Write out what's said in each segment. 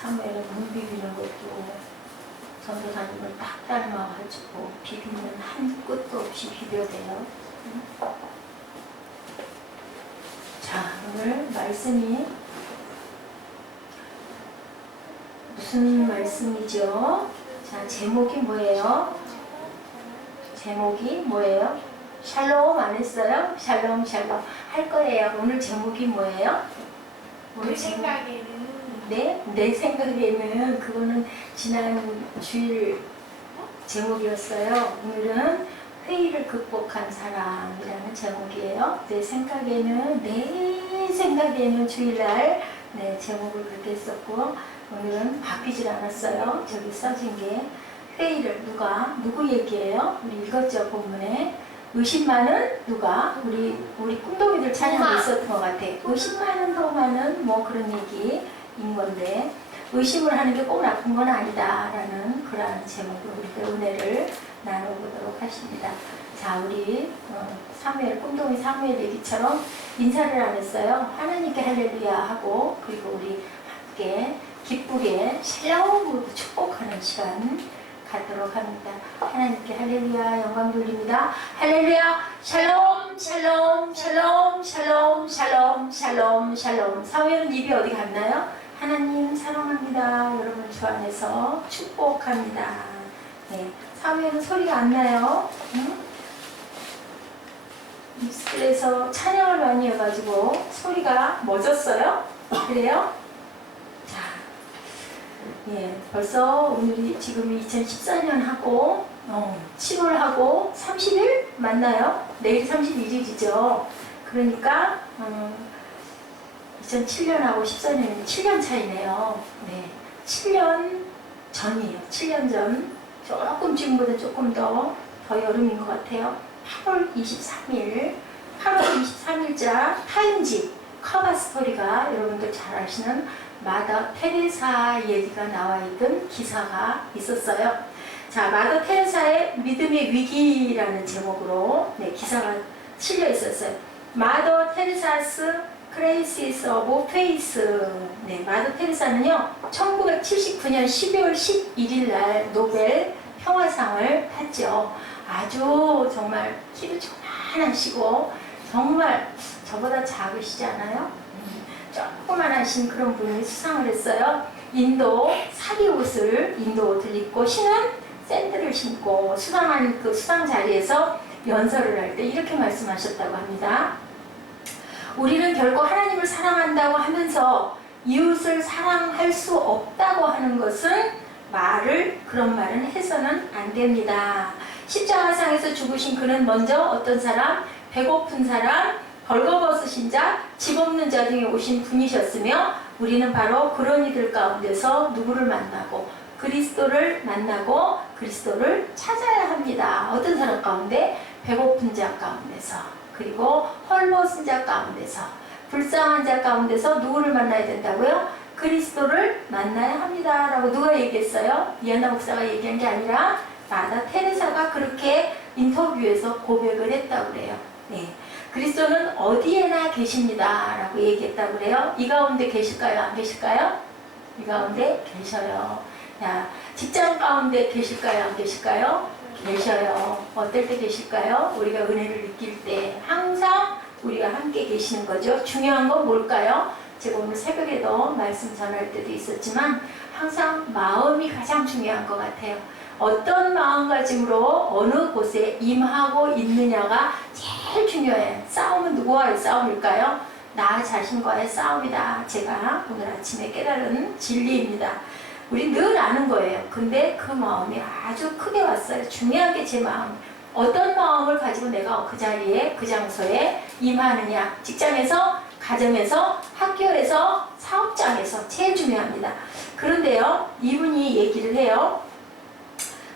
사무엘은 문 비비는 것도 전도사님을 딱 닮아가지고 비비면 한 끝도 없이 비벼대요. 자, 오늘 말씀이 무슨 말씀이죠? 자, 제목이 뭐예요? 제목이 뭐예요? 샬롬 안 했어요? 샬롬 샬롬 할 거예요. 오늘 제목이 뭐예요? 내 생각에는 네? 내 생각에는 그거는 지난 주일 제목이었어요. 오늘은 회의를 극복한 사람이라는 제목이에요. 내 생각에는 주일날 네, 제목을 그렇게 했었고 오늘은 바뀌질 않았어요. 저기 써진 게 회의를 누구 얘기예요? 우리 읽었죠 본문에. 의심 많은 누가? 우리 꿈동이들 찬양이 있었던 것 같아. 의심 많은 도마는 뭐 그런 얘기인 건데 의심을 하는 게 꼭 나쁜 건 아니다라는 그러한 제목으로 우리가 은혜를 나눠보도록 하십니다. 자, 우리 사무엘 꿈동이 사무엘 얘기처럼 인사를 안 했어요. 하나님께 할렐루야 하고 그리고 우리 함께 기쁘게 샬롬으로 축복하는 시간 갖도록 합니다. 하나님께 할렐루야 영광 돌립니다. 할렐루야 샬롬 샬롬 샬롬 샬롬 샬롬 샬롬 샬롬. 사무엘은 입이 어디 갔나요? 하나님 사랑합니다. 여러분 주 안에서 축복합니다. 네, 사무엘은 소리가 안 나요. 입술에서 찬양을 많이 해가지고 소리가 멎었어요. 그래요? 자, 예, 벌써 오늘이 지금 2014년 하고 7월하고 30일 맞나요? 내일 31일이죠. 그러니까 2007년하고 14년이 7년 차이네요. 네, 7년 전이에요. 7년 전. 조금 지금보다 조금 더 여름인 것 같아요. 8월 23일자 타임지 커버 스토리가 여러분들 잘 아시는 마더 테레사 얘기가 나와 있던 기사가 있었어요. 자, 마더 테레사의 믿음의 위기라는 제목으로 네, 기사가 실려 있었어요. 마더 테레사스 크라이시스 오브 페이스. 네, 마더 테레사는요 1979년 12월 11일 날 노벨 평화상을 탔죠. 아주 정말 키도 조그만하시고 정말 저보다 작으시지 않아요? 조그만하신 그런 분이 수상을 했어요. 인도 사비 옷을 인도 옷을 입고 신은 샌들을 신고 수상한 그 수상 자리에서 연설을 할 때 이렇게 말씀하셨다고 합니다. 우리는 결코 하나님을 사랑한다고 하면서 이웃을 사랑할 수 없다고 하는 것은 그런 말은 해서는 안 됩니다. 십자가상에서 죽으신 그는 먼저 어떤 사람? 배고픈 사람, 벌거벗으신 자, 집 없는 자 중에 오신 분이셨으며 우리는 바로 그런 이들 가운데서 누구를 만나고 그리스도를 만나고 그리스도를 찾아야 합니다. 어떤 사람 가운데? 배고픈 자 가운데서 그리고 헐벗은 자 가운데서 불쌍한 자 가운데서 누구를 만나야 된다고요? 그리스도를 만나야 합니다. 라고 누가 얘기했어요? 이한나 목사가 얘기한 게 아니라 마더 테레사가 그렇게 인터뷰에서 고백을 했다고 그래요. 네. 그리스도는 어디에나 계십니다. 라고 얘기했다고 그래요. 이 가운데 계실까요? 안 계실까요? 이 가운데 계셔요. 야, 직장 가운데 계실까요? 안 계실까요? 계셔요. 어떨 때 계실까요? 우리가 은혜를 느낄 때 항상 우리가 함께 계시는 거죠. 중요한 건 뭘까요? 제가 오늘 새벽에도 말씀 전할 때도 있었지만 항상 마음이 가장 중요한 것 같아요. 어떤 마음가짐으로 어느 곳에 임하고 있느냐가 제일 중요해요. 싸움은 누구와의 싸움일까요? 나 자신과의 싸움이다. 제가 오늘 아침에 깨달은 진리입니다. 우리 늘 아는 거예요. 근데 그 마음이 아주 크게 왔어요. 중요하게 제 마음. 어떤 마음을 가지고 내가 그 자리에, 그 장소에 임하느냐. 직장에서, 가정에서, 학교에서, 사업장에서 제일 중요합니다. 그런데요, 이분이 얘기를 해요.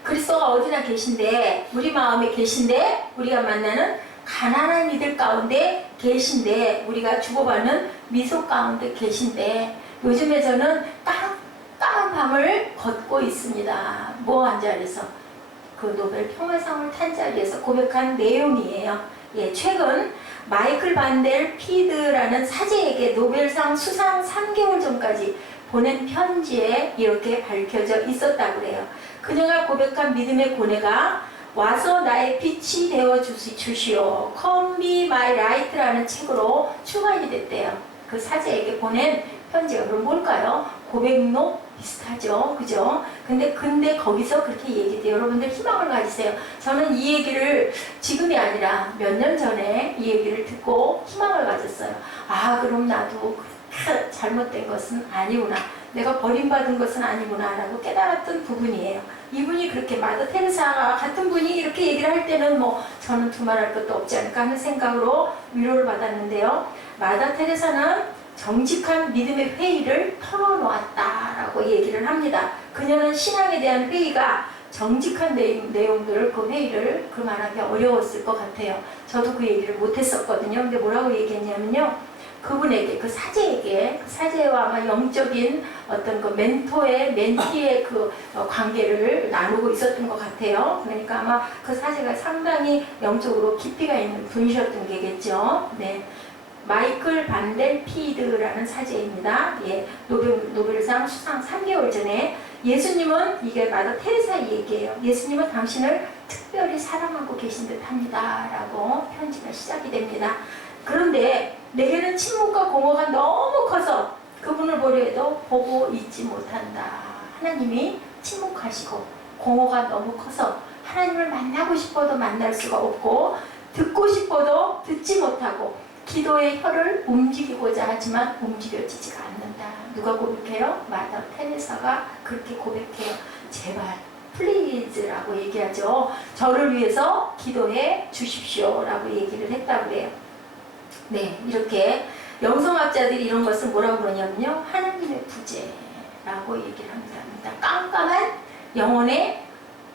그리스도가 어디나 계신데, 우리 마음에 계신데, 우리가 만나는 가난한 이들 가운데 계신데, 우리가 주고받는 미소 가운데 계신데, 요즘에 저는 깜깜한 밤을 걷고 있습니다. 뭐 한 자리에서? 그 노벨 평화상을 탄 자리에서 고백한 내용이에요. 예, 최근 마이클 반델 피드라는 사제에게 노벨상 수상 3개월 전까지 보낸 편지에 이렇게 밝혀져 있었다고 그래요. 그녀가 고백한 믿음의 고뇌가 와서 나의 빛이 되어 주시오. Come be my light라는 책으로 출간이 됐대요. 그 사제에게 보낸 편지가 그럼 뭘까요? 고백록 비슷하죠. 그죠? 근데 거기서 그렇게 얘기돼요. 여러분들 희망을 가지세요. 저는 이 얘기를 지금이 아니라 몇 년 전에 이 얘기를 듣고 희망을 가졌어요. 아, 그럼 나도 그렇게 잘못된 것은 아니구나. 내가 버림받은 것은 아니구나 라고 깨달았던 부분이에요. 이분이 그렇게 마더 테레사 같은 분이 이렇게 얘기를 할 때는 뭐 저는 두말할 것도 없지 않을까 하는 생각으로 위로를 받았는데요. 마더 테레사는 정직한 믿음의 회의를 털어놓았다라고 얘기를 합니다. 그녀는 신앙에 대한 회의가 정직한 내용들을 그 회의를 말하기 어려웠을 것 같아요. 저도 그 얘기를 못했었거든요. 근데 뭐라고 얘기했냐면요. 그분에게, 그 사제에게, 그 사제와 아마 영적인 어떤 그 멘토의, 멘티의 그 관계를 나누고 있었던 것 같아요. 그러니까 아마 그 사제가 상당히 영적으로 깊이가 있는 분이셨던 게겠죠. 네. 마이클 반델 피드라는 사제입니다. 예, 노벨상 수상 3개월 전에 예수님은, 이게 마더 테레사 얘기예요. 예수님은 당신을 특별히 사랑하고 계신 듯 합니다. 라고 편지가 시작이 됩니다. 그런데 내게는 침묵과 공허가 너무 커서 그분을 보려 해도 보고 있지 못한다. 하나님이 침묵하시고 공허가 너무 커서 하나님을 만나고 싶어도 만날 수가 없고 듣고 싶어도 듣지 못하고 기도의 혀를 움직이고자 하지만 움직여지지가 않는다. 누가 고백해요? 마더 테레사가 그렇게 고백해요. 제발 플리즈라고 얘기하죠. 저를 위해서 기도해 주십시오 라고 얘기를 했다고 해요. 네, 이렇게 영성학자들이 이런 것을 뭐라고 그러냐면요, 하나님의 부재라고 얘기를 합니다. 깜깜한 영혼의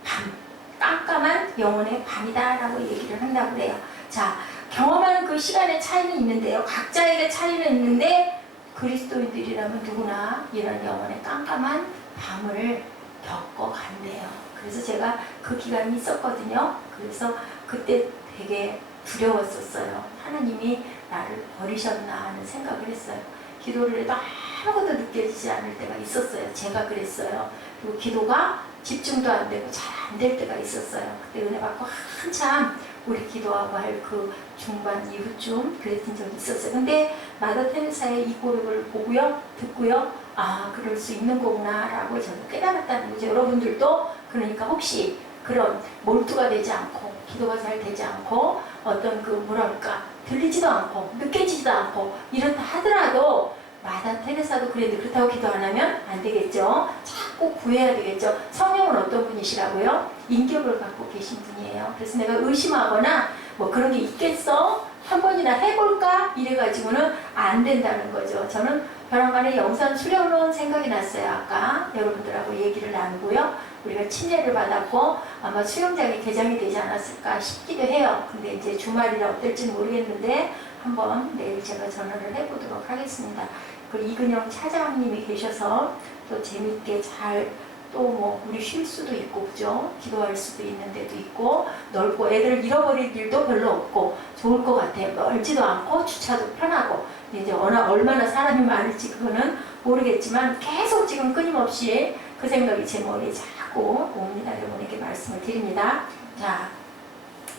밤, 깜깜한 영혼의 밤이다 라고 얘기를 한다고 그래요. 자, 경험하는 그 시간의 차이는 있는데요. 각자에게 차이는 있는데 그리스도인들이라면 누구나 이런 영혼의 깜깜한 밤을 겪어간대요. 그래서 제가 그 기간이 있었거든요. 그래서 그때 되게 두려웠었어요. 하나님이 나를 버리셨나 하는 생각을 했어요. 기도를 해도 아무것도 느껴지지 않을 때가 있었어요. 제가 그랬어요. 그리고 기도가 집중도 안 되고 잘 안 될 때가 있었어요. 그때 은혜 받고 한참 우리 기도하고 할 그 중반 이후쯤 그랬던 적이 있었어요. 근데 마더 테레사의 이 고백을 보고요, 듣고요, 아, 그럴 수 있는 거구나 라고 저는 깨달았다는 거죠. 여러분들도 그러니까 혹시 그런 몰두가 되지 않고 기도가 잘 되지 않고 어떤 그 뭐랄까 들리지도 않고 느껴지지도 않고 이렇다 하더라도 마더 테레사도 그랬는데 그렇다고 기도 안 하면 안 되겠죠. 자꾸 구해야 되겠죠. 성령은 어떤 분이시라고요? 인격을 갖고 계신 분이에요. 그래서 내가 의심하거나 뭐 그런 게 있겠어? 한 번이나 해볼까? 이래가지고는 안 된다는 거죠. 저는 벼랑간에 영산 수련원 생각이 났어요. 아까 여러분들하고 얘기를 나누고요. 우리가 침례를 받았고 아마 수영장이 개장이 되지 않았을까 싶기도 해요. 근데 이제 주말이라 어떨지는 모르겠는데 한번 내일 제가 전화를 해보도록 하겠습니다. 그 이근영 차장님이 계셔서 또 재밌게 잘 또 뭐 우리 쉴 수도 있고 그죠? 기도할 수도 있는 데도 있고 넓고 애들 잃어버릴 일도 별로 없고 좋을 것 같아요. 멀지도 않고 주차도 편하고 이제 얼마나 사람이 많을지 그거는 모르겠지만 계속 지금 끊임없이 그 생각이 제 머리에 자꾸 옵니다. 여러분에게 말씀을 드립니다. 자,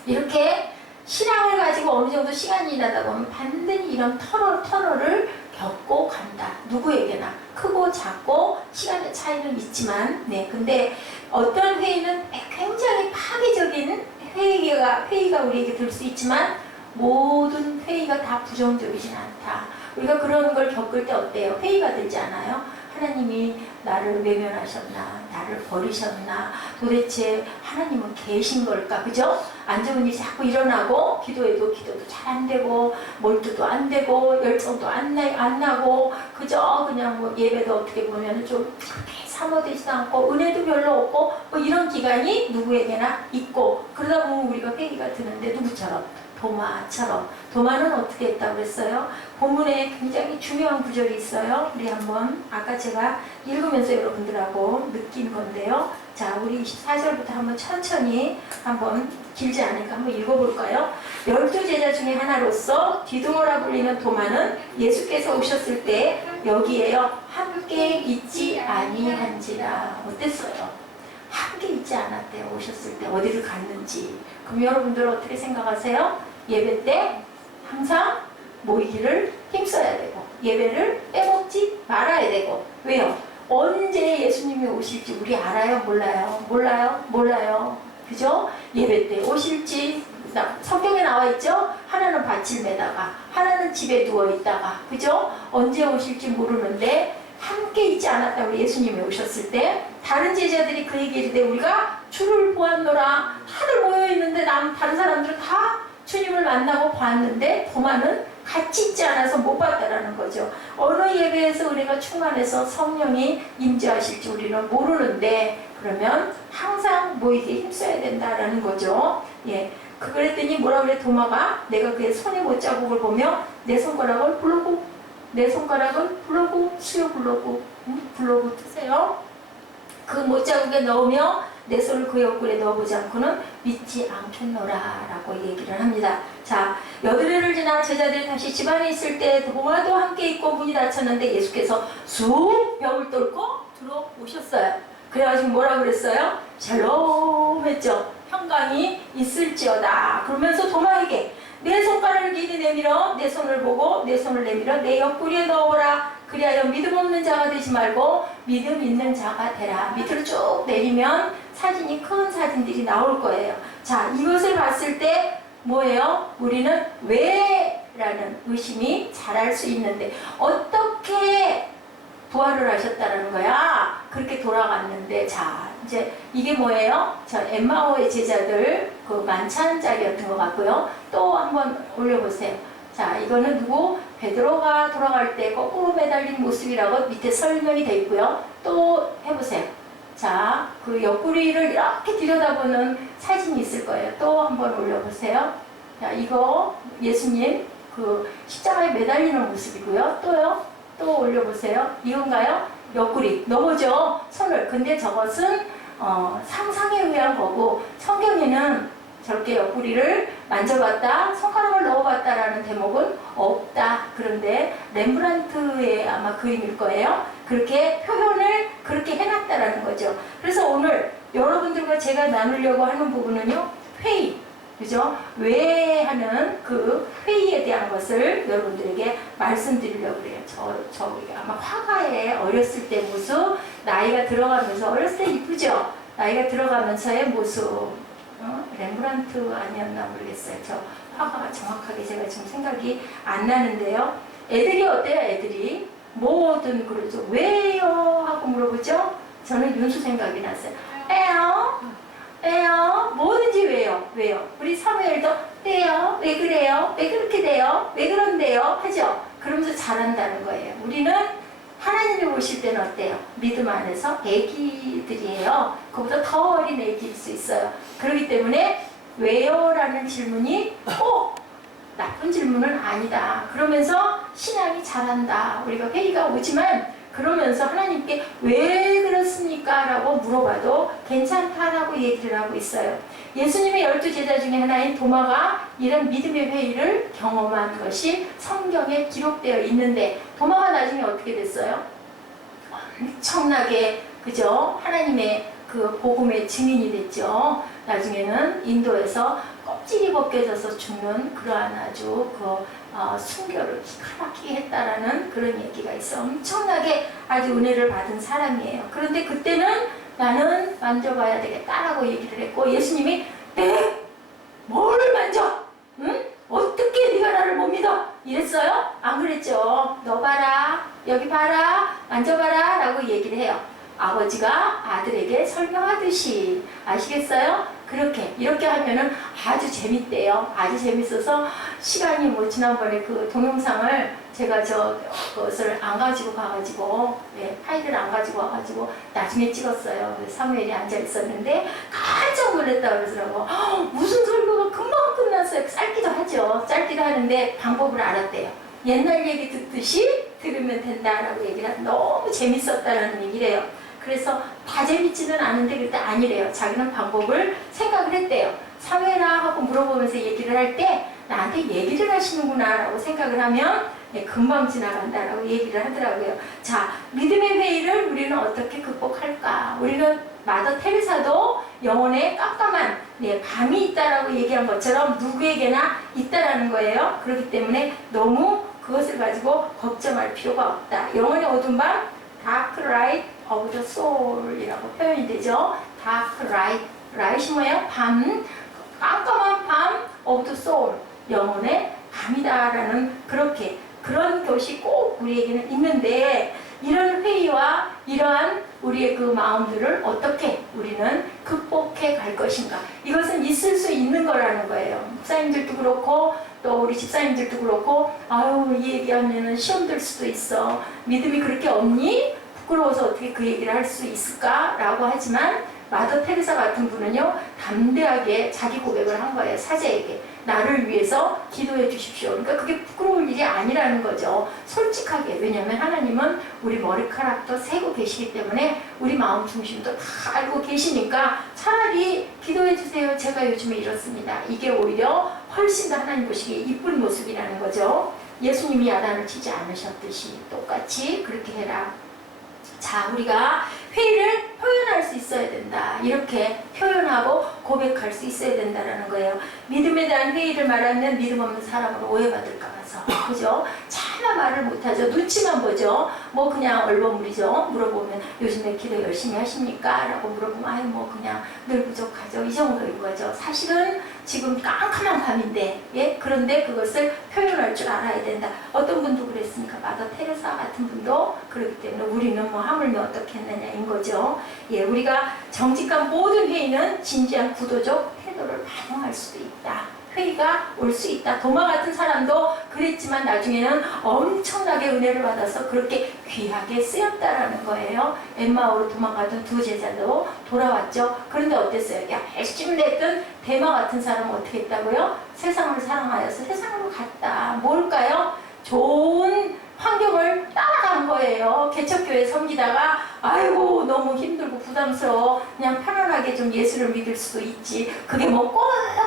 이렇게 신앙을 가지고 어느 정도 시간이 지나다 보면 반드시 이런 터널을 겪고 간다. 누구에게나 크고 작고 시간의 차이는 있지만, 네, 근데 어떤 회의는 굉장히 파괴적인 회의가 우리에게 들 수 있지만 모든 회의가 다 부정적이진 않다. 우리가 그런 걸 겪을 때 어때요? 회의가 들지 않아요? 하나님이 나를 외면하셨나? 나를 버리셨나? 도대체 하나님은 계신 걸까? 그죠? 안 좋은 일이 자꾸 일어나고 기도도 잘 안 되고 몰두도 안 되고 열정도 안 나고 그저 그냥 뭐 예배도 어떻게 보면 좀 그렇게 사모되지도 않고 은혜도 별로 없고 뭐 이런 기간이 누구에게나 있고 그러다 보면 우리가 회의가 드는데 누구처럼? 도마처럼. 도마는 어떻게 했다고 그랬어요? 본문에 굉장히 중요한 구절이 있어요. 우리 한번 아까 제가 읽으면서 여러분들하고 느낀 건데요. 자, 우리 24절부터 한번 천천히 한번 길지 않으니까 한번 읽어볼까요? 12제자 중에 하나로서 디도모라 불리는 도마는 예수께서 오셨을 때 여기에요. 함께 있지 아니한지라. 어땠어요? 함께 있지 않았대요. 오셨을 때 어디를 갔는지. 그럼 여러분들 어떻게 생각하세요? 예배 때 항상 모이기를 힘써야 되고 예배를 빼먹지 말아야 되고. 왜요? 언제 예수님이 오실지 우리 알아요? 몰라요? 몰라요. 그죠? 예배 때 오실지 성경에 나와 있죠? 하나는 밭을 매다가 하나는 집에 누워있다가 그죠? 언제 오실지 모르는데 함께 있지 않았다고 예수님이 오셨을 때 다른 제자들이 그 얘기를 할 때 우리가 주를 보았노라 다들 모여있는데 다른 사람들은 다 주님을 만나고 봤는데 도마는 같이 있지 않아서 못 봤다라는 거죠. 어느 예배에서 우리가 충만해서 성령이 임재하실지 우리는 모르는데 그러면 항상 모이기에 힘써야 된다라는 거죠. 예. 그랬더니 뭐라 그래 도마가 내가 그의 손의 못자국을 보며 내 손가락을 불러고 수요 불러고 트세요. 그 못자국에 넣으며 내 손을 그 옆구리에 넣어보지 않고는 믿지 않겠노라 라고 얘기를 합니다. 자, 여드레를 지나 제자들이 다시 집안에 있을 때 도마도 함께 있고 문이 닫혔는데 예수께서 쑥 벽을 뚫고 들어오셨어요. 그래가지고 뭐라 그랬어요? 샬롬 했죠. 평강이 있을지어다. 그러면서 도마에게 내 손가락을 길이 내밀어 내 손을 보고 내 손을 내밀어 내 옆구리에 넣어보라. 그리하여 믿음 없는 자가 되지 말고 믿음 있는 자가 되라. 밑으로 쭉 내리면 사진이 큰 사진들이 나올 거예요. 자, 이것을 봤을 때 뭐예요? 우리는 왜? 라는 의심이 자랄 수 있는데 어떻게 부활을 하셨다는 거야? 그렇게 돌아갔는데 자 이제 이게 뭐예요? 저 엠마오의 제자들 그 만찬자리였던 것 같고요. 또 한번 올려보세요. 자 이거는 누구? 베드로가 돌아갈 때 거꾸로 매달린 모습이라고 밑에 설명이 되어 있고요. 또 해보세요. 자, 그 옆구리를 이렇게 들여다보는 사진이 있을 거예요. 또 한번 올려보세요. 자, 이거 예수님 그 십자가에 매달리는 모습이고요. 또요. 또 올려보세요. 이건가요? 옆구리 넘어져 손을. 근데 저것은 상상에 의한 거고 성경에는 저렇게 옆구리를 만져봤다, 손가락을 넣어봤다라는 대목은 없다. 그런데 렘브란트의 아마 그림일 거예요. 그렇게 표현을 그렇게 해놨다라는 거죠. 그래서 오늘 여러분들과 제가 나누려고 하는 부분은요, 회의. 그죠? 왜 하는 그 회의에 대한 것을 여러분들에게 말씀드리려고 그래요. 저 아마 화가의 어렸을 때 모습, 나이가 들어가면서, 어렸을 때 이쁘죠? 나이가 들어가면서의 모습. 렘브란트 아니었나 모르겠어요. 저 화가가 정확하게 제가 지금 생각이 안 나는데요. 애들이 어때요? 애들이 뭐든 그러죠. 왜요? 하고 물어보죠. 저는 윤수 생각이 났어요. 왜요? 뭐든지 왜요? 우리 사무엘도 왜요? 왜 그래요? 왜 그렇게 돼요? 왜 그런데요? 하죠. 그러면서 잘한다는 거예요. 우리는 하나님이 오실 때는 어때요? 믿음 안에서 애기들이에요. 그보다 더 어린 애기일 수 있어요. 그렇기 때문에 왜요? 라는 질문이 꼭 나쁜 질문은 아니다. 그러면서 신앙이 자란다. 우리가 회의가 오지만 그러면서 하나님께 왜 그렇습니까? 라고 물어봐도 괜찮다라고 얘기를 하고 있어요. 예수님의 12제자 중에 하나인 도마가 이런 믿음의 회의를 경험한 것이 성경에 기록되어 있는데 도마가 나중에 어떻게 됐어요? 엄청나게 그죠? 하나님의 그 복음의 증인이 됐죠. 나중에는 인도에서 껍질이 벗겨져서 죽는 그러한 아주 순교를 기가 막히게 했다라는 그런 얘기가 있어. 엄청나게 아주 은혜를 받은 사람이에요. 그런데 그때는 나는 만져봐야 되겠다라고 얘기를 했고 예수님이 뭘 만져? 응? 어떻게 네가 나를 못 믿어? 이랬어요? 안 그랬죠. 너 봐라, 여기 봐라, 만져봐라 라고 얘기를 해요. 아버지가 아들에게 설명하듯이. 아시겠어요? 이렇게 하면은 아주 재밌대요. 아주 재밌어서 시간이 지난번에 그 동영상을 제가 그것을 안 가지고 가가지고, 파일을 안 가지고 와가지고 나중에 찍었어요. 사무엘이 앉아 있었는데 깜짝 놀랐다 그러더라고. 무슨 설교가 금방 끝났어요. 짧기도 하죠. 짧기도 하는데 방법을 알았대요. 옛날 얘기 듣듯이 들으면 된다라고 얘기를 하고 너무 재밌었다라는 얘기를 해요. 그래서 다 재밌지는 않은데 그때 아니래요. 자기는 방법을 생각을 했대요. 상회나 하고 물어보면서 얘기를 할 때 나한테 얘기를 하시는구나 라고 생각을 하면 금방 지나간다라고 얘기를 하더라고요. 자, 믿음의 회의를 우리는 어떻게 극복할까? 우리는 마더 테레사도 영혼에 깜깜한 밤이 있다라고 얘기한 것처럼 누구에게나 있다라는 거예요. 그렇기 때문에 너무 그것을 가지고 걱정할 필요가 없다. 영혼의 어두운 밤, dark light of the soul이라고 표현이 되죠. dark light, light이 뭐예요? 밤, 깜깜한 밤 of the soul, 영혼의 밤이다라는 그런 것이 꼭 우리에게는 있는데 이런 회의와 이러한 우리의 그 마음들을 어떻게 우리는 극복해 갈 것인가. 이것은 있을 수 있는 거라는 거예요. 목사님들도 그렇고 또 우리 집사님들도 그렇고 아유 이 얘기하면 시험 들 수도 있어. 믿음이 그렇게 없니? 부끄러워서 어떻게 그 얘기를 할 수 있을까? 라고 하지만 마더 테레사 같은 분은요 담대하게 자기 고백을 한 거예요. 사제에게 나를 위해서 기도해 주십시오. 그러니까 그게 부끄러울 일이 아니라는 거죠. 솔직하게. 왜냐하면 하나님은 우리 머리카락도 세고 계시기 때문에 우리 마음 중심도 다 알고 계시니까 차라리 기도해 주세요. 제가 요즘에 이렇습니다. 이게 오히려 훨씬 더 하나님 보시기에 이쁜 모습이라는 거죠. 예수님이 야단을 치지 않으셨듯이 똑같이 그렇게 해라. 자, 우리가 회의를 표현할 수 있어야 된다. 이렇게 표현하고 고백할 수 있어야 된다는 거예요. 믿음에 대한 회의를 말하면 믿음 없는 사람으로 오해받을까 봐서. 그죠? 차마 말을 못하죠. 눈치만 보죠. 뭐 그냥 얼버무리죠. 물어보면 요즘에 기도 열심히 하십니까? 라고 물어보면 아이 뭐 그냥 늘 부족하죠. 이 정도인 거죠. 사실은 지금 깜깜한 밤인데 그런데 그것을 표현할 줄 알아야 된다. 어떤 분도 그랬으니까 마더 테레사 같은 분도 그렇기 때문에 우리는 뭐 하물며 어떻게 했느냐인 거죠. 우리가 정직한 모든 회의는 진지한 구도적 태도를 반영할 수도 있다. 회의가 올 수 있다. 도마 같은 사람도 그랬지만 나중에는 엄청나게 은혜를 받아서 그렇게 귀하게 쓰였다라는 거예요. 엠마오로 도망가던 두 제자도 돌아왔죠. 그런데 어땠어요? 열심히 냈던 데마 같은 사람은 어떻게 했다고요? 세상을 사랑하여서 세상으로 갔다. 뭘까요? 좋은 환경을 따라간 거예요. 개척교회 섬기다가 아이고 너무 힘들고 부담스러워. 그냥 편안하게 좀 예수를 믿을 수도 있지. 그게 뭐 꼭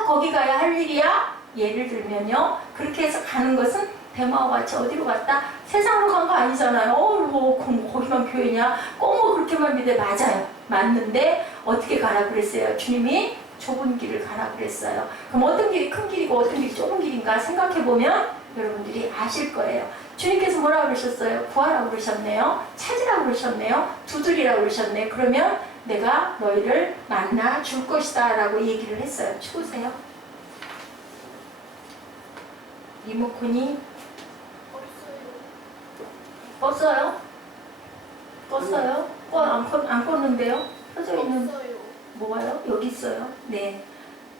거기 가야 할 일이야? 예를 들면요. 그렇게 해서 가는 것은 대마와 같이 어디로 갔다? 세상으로 간 거 아니잖아요. 뭐 거기만 교회냐? 꼭 뭐 그렇게만 믿어. 맞아요. 맞는데 어떻게 가라 그랬어요? 주님이 좁은 길을 가라 그랬어요. 그럼 어떤 길이 큰 길이고 어떤 길이 좁은 길인가 생각해보면 여러분들이 아실 거예요. 주님께서 뭐라고 그러셨어요? 구하라고 그러셨네요. 찾으라고 그러셨네요. 두드리라고 그러셨네요. 그러면 내가 너희를 만나 줄 것이다 라고 얘기를 했어요. 추우세요? 리모컨이 껐어요? 껐어요? 안 껐는데요? 켜져 있는 뭐가요? 여기 있어요. 네.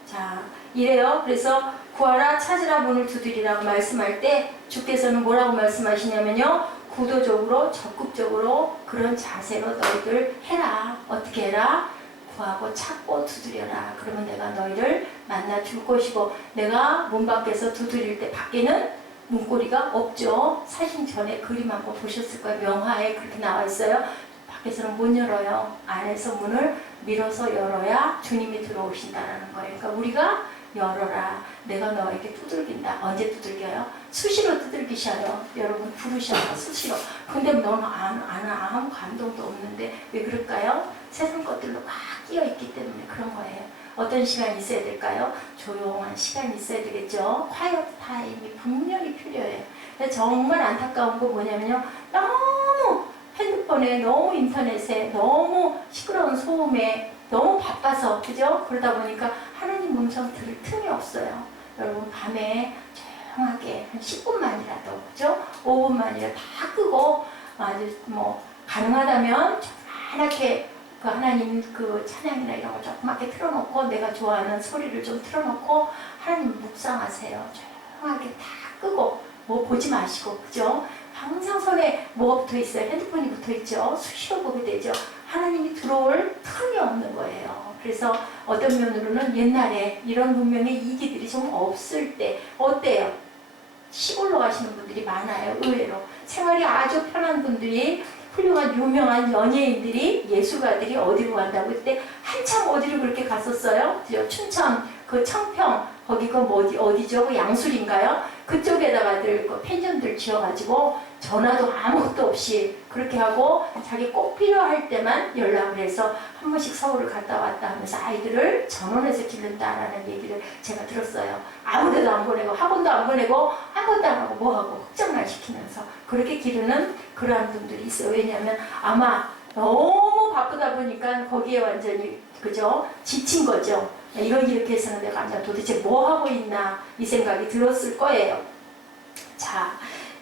자, 이래요. 그래서 구하라 찾으라 문을 두드리라고 말씀할 때 주께서는 뭐라고 말씀하시냐면요. 구도적으로 적극적으로 그런 자세로 너희들 해라. 어떻게 해라? 구하고 찾고 두드려라. 그러면 내가 너희를 만나 줄 것이고 내가 문 밖에서 두드릴 때 밖에는 문고리가 없죠. 사신 전에 그림 한번 보셨을 거예요. 명화에 그렇게 나와 있어요. 밖에서는 못 열어요. 안에서 문을 밀어서 열어야 주님이 들어오신다는 거예요. 그러니까 우리가 열어라. 내가 너에게 두들긴다. 언제 두들겨요? 수시로 두들기셔요. 여러분 부르셔요. 수시로. 근데 너는 아무 감동도 없는데 왜 그럴까요? 세상 것들로 막 끼어있기 때문에 그런 거예요. 어떤 시간이 있어야 될까요? 조용한 시간이 있어야 되겠죠. quiet 타임이 분명히 필요해요. 근데 정말 안타까운 거 뭐냐면요. 너무 핸드폰에 너무 인터넷에 너무 시끄러운 소음에 너무 바빠서 그죠? 그러다 보니까 하나님 음성 들을 틈이 없어요. 여러분 밤에 조용하게 한 10분만이라도 그죠? 5분만이라도 다 끄고 아주 뭐 가능하다면 조그맣게 그 하나님 그 찬양이나 이런 거 조그맣게 틀어놓고 내가 좋아하는 소리를 좀 틀어놓고 하나님 묵상하세요. 조용하게 다 끄고 뭐 보지 마시고 그죠? 항상 손에 뭐가 붙어 있어요? 핸드폰이 붙어 있죠. 수시로 보게 되죠. 하나님이 들어올 틈이 없는 거예요. 그래서 어떤 면으로는 옛날에 이런 문명의 이기들이 좀 없을 때 어때요? 시골로 가시는 분들이 많아요. 의외로 생활이 아주 편한 분들이 훌륭한 유명한 연예인들이 예술가들이 어디로 간다고 했을 때 한참 어디로 그렇게 갔었어요? 춘천 그 청평 거기 그 어디죠? 그 양술인가요? 그쪽에다가들 그 펜션들 지어가지고 전화도 아무것도 없이 그렇게 하고 자기 꼭 필요할 때만 연락을 해서 한 번씩 서울을 갔다 왔다 하면서 아이들을 전원해서 기른다라는 얘기를 제가 들었어요. 아무데도 안 보내고 학원도 안 보내고 아무것도 안 하고 뭐하고 걱정만 시키면서 그렇게 기르는 그러한 분들이 있어요. 왜냐하면 아마 너무 바쁘다 보니까 거기에 완전히 그죠? 지친 거죠. 이건 이렇게 해서는 내가 앉아 도대체 뭐 하고 있나 이 생각이 들었을 거예요. 자,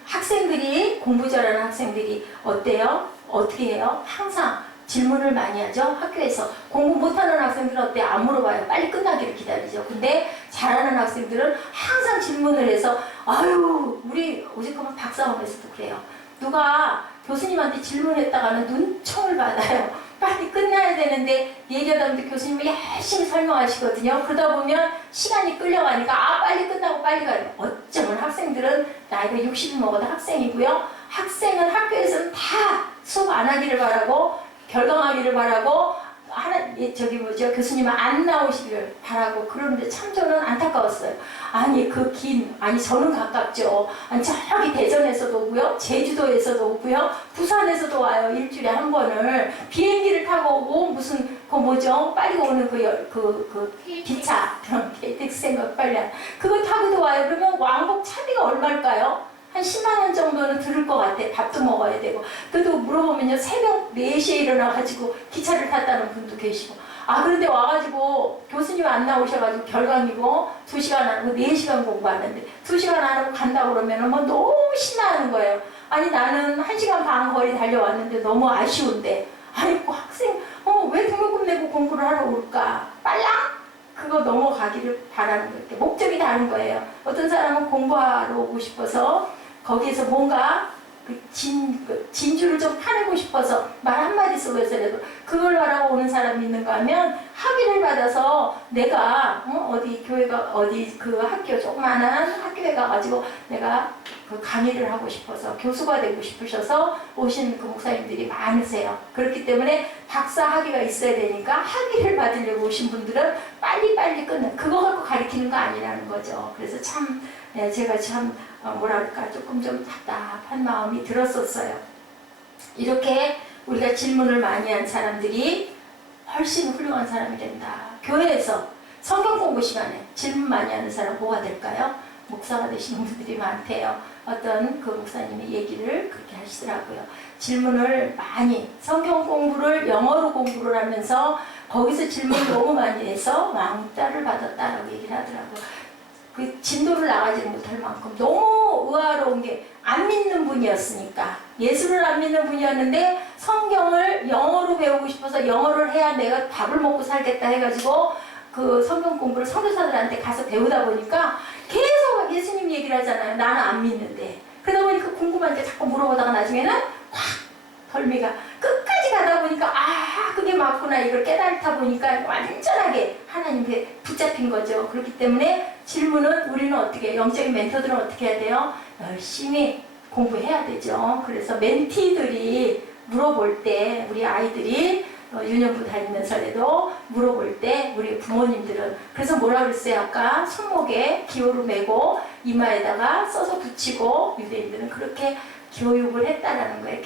학생들이 공부 잘하는 학생들이 어때요? 어떻게 해요? 항상 질문을 많이 하죠. 학교에서 공부 못하는 학생들은 어때요? 안 물어봐요. 빨리 끝나기를 기다리죠. 근데 잘하는 학생들은 항상 질문을 해서 아유 우리 오직하면 박사원에서도 그래요. 누가 교수님한테 질문했다가는 눈총을 받아요. 빨리 끝나야 되는데 얘기하다 보면 교수님이 열심히 설명하시거든요. 그러다 보면 시간이 끌려가니까 아 빨리 끝나고 빨리 가요. 어쩌면 학생들은 나이가 60이 먹어도 학생이고요. 학생은 학교에서는 다 수업 안 하기를 바라고 결강하기를 바라고 저기 뭐죠 교수님 안 나오시길 바라고 그러는데 참 저는 안타까웠어요. 아니 아니 저는 가깝죠. 아니 저기 대전에서도 오고요, 제주도에서도 오고요, 부산에서도 와요. 일주일에 한 번을 비행기를 타고 오고 무슨 그 뭐죠 빨리 오는 그 기차 KTX 생각 빨리 그거 타고도 와요. 그러면 왕복 차비가 얼마일까요? 한 10만 원 정도는 들을 것 같아. 밥도 먹어야 되고. 그래도 물어보면요. 새벽 4시에 일어나가지고 기차를 탔다는 분도 계시고. 아, 그런데 와가지고 교수님 안 나오셔가지고 결강이고 2시간 안 하고 4시간 공부하는데 2시간 안 하고 간다고 그러면 뭐 너무 신나하는 거예요. 아니, 나는 1시간 반 거리 달려왔는데 너무 아쉬운데. 아니, 그 학생, 왜 등록금 내고 공부를 하러 올까? 빨랑? 그거 넘어가기를 바라는 거예요. 목적이 다른 거예요. 어떤 사람은 공부하러 오고 싶어서 거기에서 뭔가 진주를 좀 파내고 싶어서 말 한마디 쓰고서라도 그걸 바라고 오는 사람이 있는가 하면 학위를 받아서 내가 어디 교회가 어디 그 학교 조그만한 학교에 가가지고 내가 그 강의를 하고 싶어서 교수가 되고 싶으셔서 오신 그 목사님들이 많으세요. 그렇기 때문에 박사 학위가 있어야 되니까 학위를 받으려고 오신 분들은 빨리빨리 그거 갖고 가르치는 거 아니라는 거죠. 그래서 참 제가 참 뭐랄까 조금 좀 답답한 마음이 들었었어요. 이렇게 우리가 질문을 많이 한 사람들이 훨씬 훌륭한 사람이 된다. 교회에서 성경 공부 시간에 질문 많이 하는 사람 뭐가 될까요? 목사가 되시는 분들이 많대요. 어떤 그 목사님이 얘기를 그렇게 하시더라고요. 질문을 많이 성경 공부를 영어로 공부를 하면서 거기서 질문을 너무 많이 해서 왕따를 받았다라고 얘기를 하더라고요. 그 진도를 나가지 못할 만큼 너무 의아로운 게 안 믿는 분이었으니까 예수를 안 믿는 분이었는데 성경을 영어로 배우고 싶어서 영어를 해야 내가 밥을 먹고 살겠다 해가지고 그 성경 공부를 선교사들한테 가서 배우다 보니까 계속 예수님 얘기를 하잖아요. 나는 안 믿는데. 그러다 보니까 궁금한 게 자꾸 물어보다가 나중에는 확 덜미가 끝까지 가다 보니까 아 그게 맞구나 이걸 깨달다 보니까 완전하게 하나님께 붙잡힌 거죠. 그렇기 때문에 질문은 우리는 어떻게 영적인 멘토들은 어떻게 해야 돼요? 열심히 공부해야 되죠. 그래서 멘티들이 물어볼 때 우리 아이들이 유년부 다니면서라도 물어볼 때 우리 부모님들은 그래서 뭐라 그랬어요? 아까 손목에 기호를 메고 이마에다가 써서 붙이고 유대인들은 그렇게 교육을 했다라는 거예요.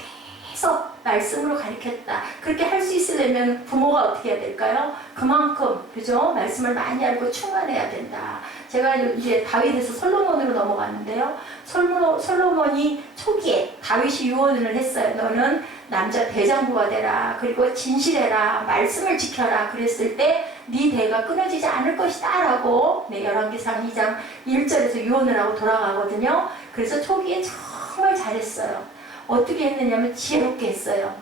계속 말씀으로 가르쳤다. 그렇게 할 수 있으려면 부모가 어떻게 해야 될까요? 그만큼 그죠? 말씀을 많이 알고 충만해야 된다. 제가 이제 다윗에서 솔로몬으로 넘어갔는데요. 솔로몬이 초기에 다윗이 유언을 했어요. 너는 남자 대장부가 되라. 그리고 진실해라. 말씀을 지켜라. 그랬을 때 네 대가 끊어지지 않을 것이다 라고 열왕기상 2장 1절에서 유언을 하고 돌아가거든요. 그래서 초기에 정말 잘했어요. 어떻게 했느냐면 지혜롭게 했어요.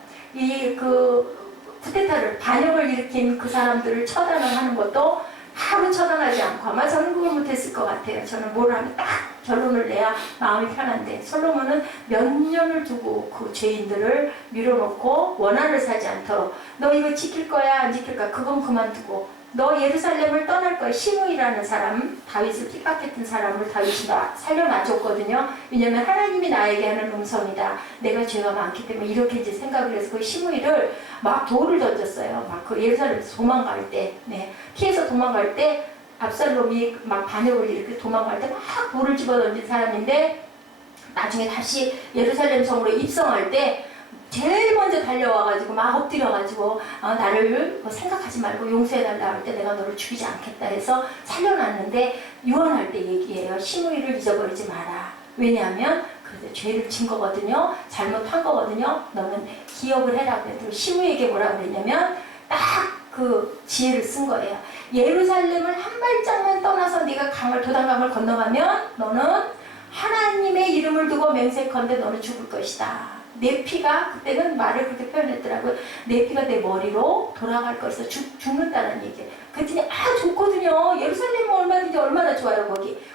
쿠데타를 반역을 일으킨 그 사람들을 처단을 하는 것도 바로 처단하지 않고 아마 저는 그걸 못했을 것 같아요. 저는 뭘 하면 딱 결론을 내야 마음이 편한데 솔로몬은 몇 년을 두고 그 죄인들을 밀어놓고 원한을 사지 않도록 너 이거 지킬 거야 안 지킬 거야 그건 그만두고 너 예루살렘을 떠날 거야. 시므이라는 사람, 다윗을 핍박했던 사람을 다윗이 살려놔줬거든요. 왜냐면 하나님이 나에게 하는 음성이다. 내가 죄가 많기 때문에 이렇게 이제 생각을 해서 그 시므이를 막 돌을 던졌어요. 막 그 예루살렘에서 도망갈 때, 피해서 도망갈 때 압살롬이 막 반역을 이렇게 도망갈 때 막 돌을 집어던진 사람인데 나중에 다시 예루살렘 성으로 입성할 때 제일 먼저 달려와가지고 막 엎드려가지고 나를 생각하지 말고 용서해달라 할 때 내가 너를 죽이지 않겠다 해서 살려놨는데 유언할 때 얘기해요. 시므이를 잊어버리지 마라. 왜냐하면 그래도 죄를 진 거거든요. 잘못한 거거든요. 너는 기억을 해라 그랬더니 시므이에게 뭐라 그랬냐면 딱 그 지혜를 쓴 거예요. 예루살렘을 한 발짝만 떠나서 네가 도단강을 건너가면 너는 하나님의 이름을 두고 맹세컨대 너는 죽을 것이다. 내 피가 그때는 말을 그렇게 표현했더라고요. 내 피가 내 머리로 돌아갈 것이다. 죽는다는 얘기예요. 그랬더니 좋거든요. 예루살렘은 얼마나 좋아요.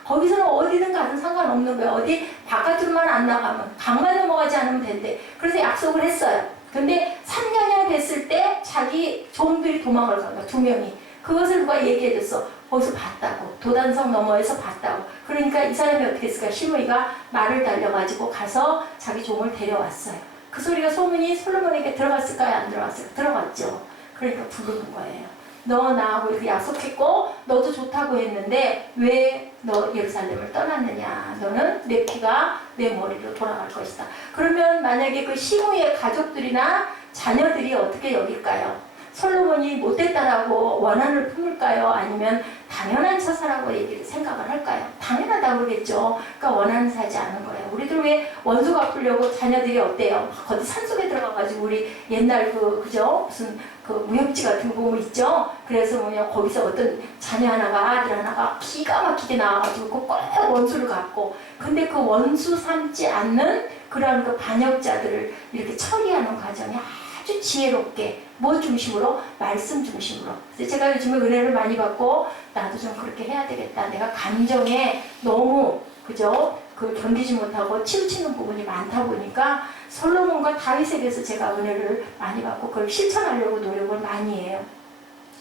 거기서는 어디든 가든 상관없는 거예요. 어디 바깥으로만 안 나가면 강만 넘어가지 않으면 된대. 그래서 약속을 했어요. 근데 3년이 됐을 때 자기 종들이 도망을 간 거야. 2명이. 그것을 누가 얘기해줬어. 거기서 봤다고. 도단성 너머에서 봤다고. 그러니까 이 사람이 어떻게 했을까? 시므이가 말을 달려가지고 가서 자기 종을 데려왔어요. 그 소리가 소문이 솔로몬에게 들어갔을까요? 안 들어갔을까요? 들어갔죠. 그러니까 부르는 거예요. 너 나하고 이렇게 약속했고 너도 좋다고 했는데 왜 너 예루살렘을 떠났느냐. 너는 내 피가 내 머리로 돌아갈 것이다. 그러면 만약에 그 시므이의 가족들이나 자녀들이 어떻게 여길까요? 솔로몬이 못됐다라고 원한을 품을까요? 아니면 당연한 처사라고 생각을 할까요? 당연하다고 그러겠죠. 그러니까 원한을 사지 않은 거예요. 우리들 왜 원수 갚으려고 자녀들이 어때요? 어디 산속에 들어가가지고 우리 옛날 그죠? 무슨 그 무협지 같은 거 보면 있죠? 그래서 거기서 어떤 자녀 하나가 아들 하나가 기가 막히게 나와가지고 꼭 원수를 갚고 근데 그 원수 삼지 않는 그런 그 반역자들을 이렇게 처리하는 과정이 아주 지혜롭게 뭐 중심으로? 말씀 중심으로. 그래서 제가 요즘에 은혜를 많이 받고 나도 좀 그렇게 해야 되겠다. 내가 감정에 너무 그죠? 견디지 못하고 치우치는 부분이 많다 보니까 솔로몬과 다윗에게서 제가 은혜를 많이 받고 그걸 실천하려고 노력을 많이 해요.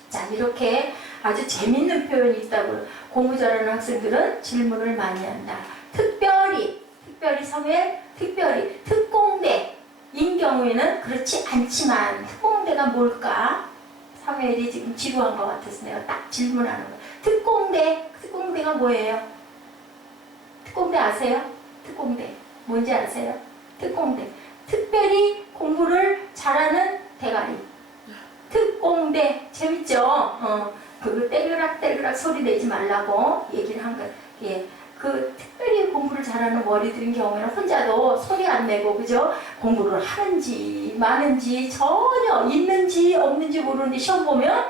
자, 이렇게 아주 재밌는 표현이 있다고요. 공부 잘하는 학생들은 질문을 많이 한다. 특별히 사무엘, 특별히 특공대 인 경우에는 그렇지 않지만 특공대가 뭘까? 사무엘이 지금 지루한 것 같아서 내가 딱 질문하는 거예요. 특공대가 뭐예요? 특공대 아세요? 특공대 뭔지 아세요? 특공대 특별히 공부를 잘하는 대가리. 특공대 재밌죠? 그 떼그락 소리 내지 말라고 얘기를 한 거예요. 예. 그 특별히 공부를 잘하는 머리들인 경우에는 혼자도 소리 안 내고 그죠? 공부를 하는지 마는지 전혀 있는지 없는지 모르는데 시험 보면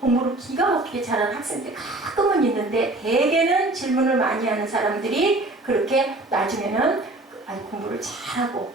공부를 기가 막히게 잘하는 학생들이 가끔은 있는데 대개는 질문을 많이 하는 사람들이 그렇게 나중에는 아주 공부를 잘하고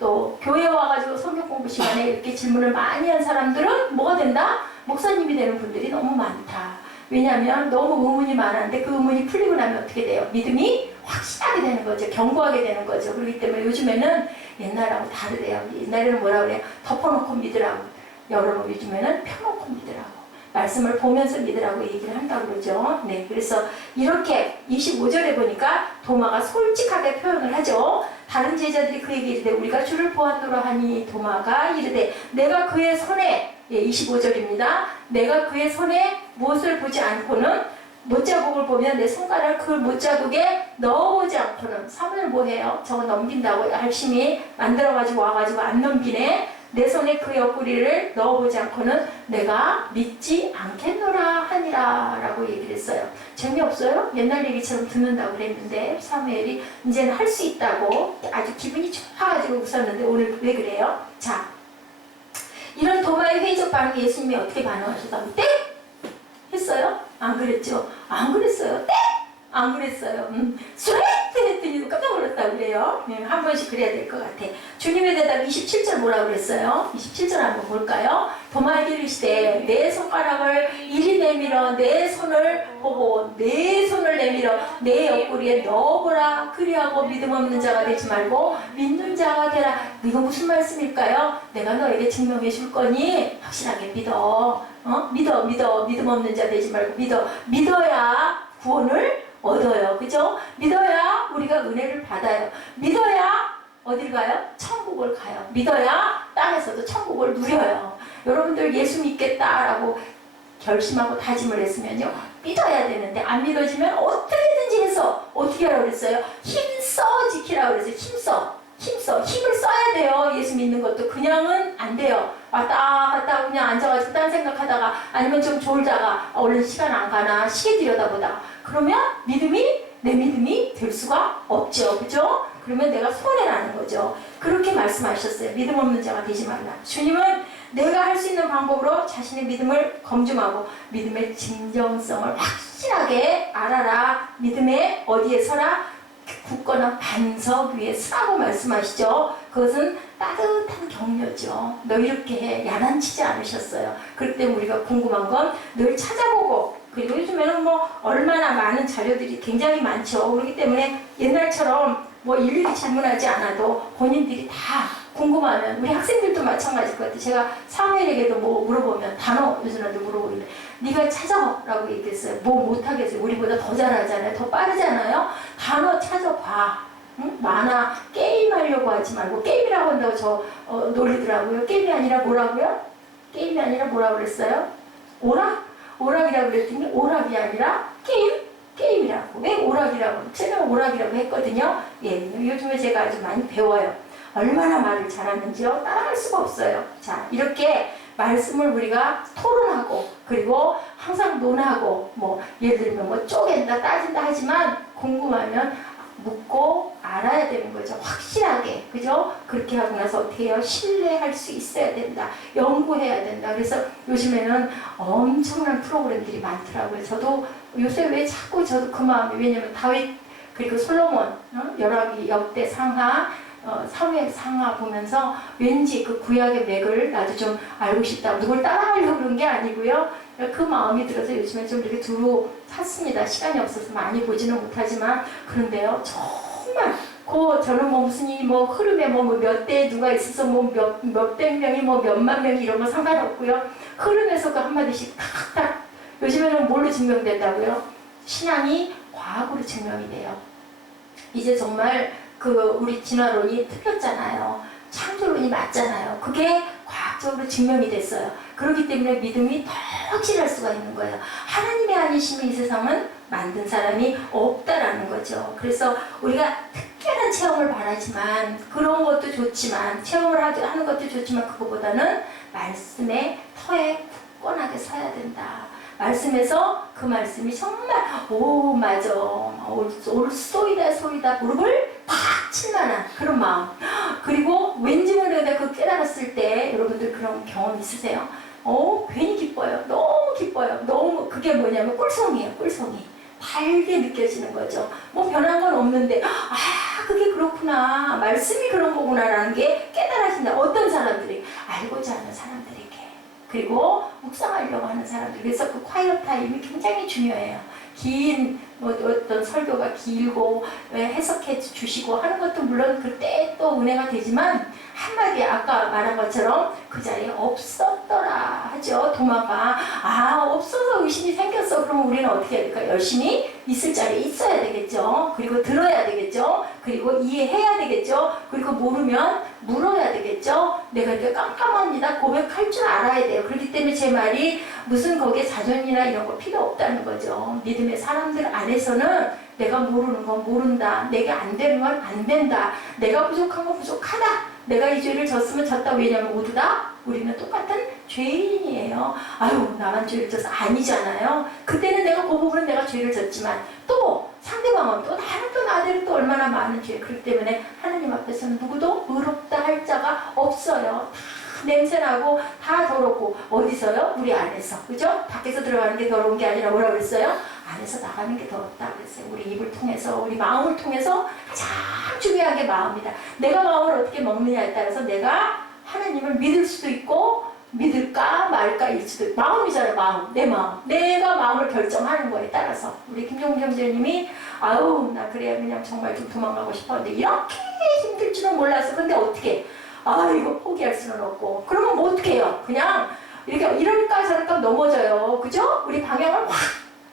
또 교회 와가지고 성경 공부 시간에 이렇게 질문을 많이 한 사람들은 뭐가 된다? 목사님이 되는 분들이 너무 많다. 왜냐하면 너무 의문이 많았는데 그 의문이 풀리고 나면 어떻게 돼요? 믿음이 확실하게 되는 거죠. 견고하게 되는 거죠. 그렇기 때문에 요즘에는 옛날하고 다르대요. 옛날에는 뭐라 그래요? 덮어놓고 믿으라고. 여러분 요즘에는 펴놓고 믿으라고. 말씀을 보면서 믿으라고 얘기를 한다고 그러죠. 네, 그래서 이렇게 25절에 보니까 도마가 솔직하게 표현을 하죠. 다른 제자들이 그에게 이르되 우리가 주를 보았노라 하니 도마가 이르되 내가 그의 손에 25절입니다. 내가 그의 손에 무엇을 보지 않고는 못자국을 보면 내 손가락을 그 못자국에 넣어보지 않고는 사문을 뭐해요? 저거 넘긴다고 열심히 만들어가지고 와가지고 안 넘기네. 내 손에 그 옆구리를 넣어보지 않고는 내가 믿지 않겠노라 하니라 라고 얘기를 했어요. 재미없어요? 옛날 얘기처럼 듣는다고 그랬는데 사무엘이 이제는 할 수 있다고 아주 기분이 좋아가지고 웃었는데 오늘 왜 그래요? 자, 이런 도마의 회의적 반응에 예수님이 어떻게 반응하셨다고? 땡! 했어요? 안 그랬죠? 안 그랬어요. 땡! 안 그랬어요. 스웨트 했더니 깜짝 놀랐다고 그래요. 한 번씩 그래야 될 것 같아. 주님의 대답 27절 뭐라고 그랬어요? 27절 한번 볼까요? 도마에게 이르시되 내 손가락을 이리 내밀어 내 손을 보고 내 손을 내밀어 내 옆구리에 넣어보라. 그리하고 믿음 없는 자가 되지 말고 믿는 자가 되라. 이거 무슨 말씀일까요? 내가 너에게 증명해 줄 거니 확실하게 믿어. 믿어. 믿음 없는 자 되지 말고 믿어야 구원을 얻어요. 그죠? 믿어야 우리가 은혜를 받아요. 믿어야 어딜 가요? 천국을 가요. 믿어야 땅에서도 천국을 누려요. 여러분들 예수 믿겠다라고 결심하고 다짐을 했으면요. 믿어야 되는데 안 믿어지면 어떻게든지 해서 어떻게 하라고 그랬어요? 힘써 지키라고 그랬어요. 힘써 힘을 써야 돼요. 예수 믿는 것도 그냥은 안 돼요. 왔다 갔다 그냥 앉아가지고 딴 생각하다가 아니면 좀 졸다가 얼른 시간 안 가나 시계 들여다보다가 그러면 내 믿음이 될 수가 없죠. 그죠? 그러면 내가 손해라는 거죠. 그렇게 말씀하셨어요. 믿음 없는 자가 되지 말라. 주님은 내가 할 수 있는 방법으로 자신의 믿음을 검증하고 믿음의 진정성을 확실하게 알아라. 믿음의 어디에 서라? 굳건한 반석 위에 서라고 말씀하시죠. 그것은 따뜻한 격려죠. 너 이렇게 해. 야단치지 않으셨어요. 그렇기 때문에 우리가 궁금한 건 늘 찾아보고 그리고 요즘에는 뭐 얼마나 많은 자료들이 굉장히 많죠. 그렇기 때문에 옛날처럼 뭐 일일이 질문하지 않아도 본인들이 다 궁금하면 우리 학생들도 마찬가지일 것 같아요. 제가 사무엘에게도 뭐 물어보면 단어 요즘에도 물어보는데 네가 찾아라고 얘기했어요. 뭐 못하겠어요. 우리보다 더 잘하잖아요. 더 빠르잖아요. 단어 찾아봐. 응? 만화 게임하려고 하지 말고 게임이라고 한다고 놀리더라고요. 게임이 아니라 뭐라고요? 게임이 아니라 뭐라고 그랬어요? 오락이라고 그랬더니 오락이 아니라 게임이라고. 왜 오락이라고? 제가 오락이라고 했거든요. 예, 요즘에 제가 아주 많이 배워요. 얼마나 말을 잘하는지요? 따라갈 수가 없어요. 자, 이렇게 말씀을 우리가 토론하고 그리고 항상 논하고 뭐 예를 들면 뭐 쪼갠다 따진다 하지만 궁금하면 묻고 알아야 되는 거죠. 확실하게. 그죠? 그렇게 하고 나서 어떻게 해요? 신뢰할 수 있어야 된다. 연구해야 된다. 그래서 요즘에는 엄청난 프로그램들이 많더라고요. 저도 요새 왜 자꾸 저도 그 마음이 왜냐면 다윗 그리고 솔로몬 열왕기 역대 상하 사무엘 상하 보면서 왠지 그 구약의 맥을 나도 좀 알고 싶다. 누굴 따라하려고 그런 게 아니고요. 그 마음이 들어서 요즘에 좀 이렇게 두루 샀습니다. 시간이 없어서 많이 보지는 못하지만 그런데요. 정말 저는 뭐 무슨 뭐 흐름에 뭐 몇 대 누가 있어서 뭐 몇백 명이 뭐 몇만 명이 이런 거 상관없고요. 흐름에서 그 한마디씩 탁탁 요즘에는 뭘로 증명된다고요? 신앙이 과학으로 증명이 돼요. 이제 정말 우리 진화론이 틀렸잖아요. 창조론이 맞잖아요. 그게 과학적으로 증명이 됐어요. 그렇기 때문에 믿음이 더 확실할 수가 있는 거예요. 하나님의 아니심이 이 세상은 만든 사람이 없다라는 거죠. 그래서 우리가 특별한 체험을 바라지만 그런 것도 좋지만 체험을 하는 것도 좋지만 그거보다는 말씀의 터에 굳건하게 서야 된다. 말씀에서 그 말씀이 정말 맞아 올 소이다 무릎을 팍 칠만한 그런 마음. 그리고 왠지 모르게 그 깨달았을 때 여러분들 그런 경험 있으세요? 괜히 기뻐요. 너무 기뻐요. 너무 그게 뭐냐면 꿀송이에요. 꿀송이 달게 느껴지는 거죠. 뭐 변한 건 없는데 그게 그렇구나. 말씀이 그런 거구나라는 게 깨달아진다. 어떤 사람들이 알고자 하는 사람들에게 그리고 묵상하려고 하는 사람들. 그래서 그 콰이어 타임이 굉장히 중요해요. 긴 어떤 설교가 길고 해석해 주시고 하는 것도 물론 그때 또 은혜가 되지만 한마디 아까 말한 것처럼 그 자리에 없었더라 하죠. 도마가 없어서 의심이 생겼어. 그럼 우리는 어떻게 해야 될까? 열심히 있을 자리에 있어야 되겠죠. 그리고 들어야 되겠죠. 그리고 이해해야 되겠죠. 그리고 모르면 물어야 되겠죠. 내가 이렇게 깜깜합니다. 고백할 줄 알아야 돼요. 그렇기 때문에 제 말이 무슨 거기에 자존이나 이런 거 필요 없다는 거죠. 믿음의 사람들 안에서는 내가 모르는 건 모른다. 내가 안 되는 건 안 된다. 내가 부족한 건 부족하다. 내가 이 죄를 졌으면 졌다. 왜냐면 모두 다 우리는 똑같은 죄인이에요. 나만 죄를 져서 아니잖아요. 그때는 내가 그 부분은 내가 죄를 졌지만 또 상대방은 또 나는 또 나대로 또 얼마나 많은 죄. 그렇기 때문에 하나님 앞에서는 누구도 의롭다 할 자가 없어요. 다 냄새나고 다 더럽고 어디서요? 우리 안에서. 그죠? 밖에서 들어가는 게 더러운 게 아니라 뭐라고 그랬어요? 안에서 나가는 게 더럽다 그랬어요. 우리 입을 통해서 우리 마음을 통해서 가장 중요한 게 마음이다. 내가 마음을 어떻게 먹느냐에 따라서 내가 하나님을 믿을 수도 있고 믿을까 말까일 수도 있고 마음이잖아요. 마음. 내 마음. 내가 마음을 결정하는 거에 따라서 우리 김종국 형제님이 나 그래야 그냥 정말 좀 도망가고 싶었는데 이렇게 힘들 줄은 몰랐어. 근데 어떻게 이거 포기할 수는 없고 그러면 뭐 어떻게 해요? 그냥 이렇게 이럴까 저럴까 넘어져요. 그죠? 우리 방향을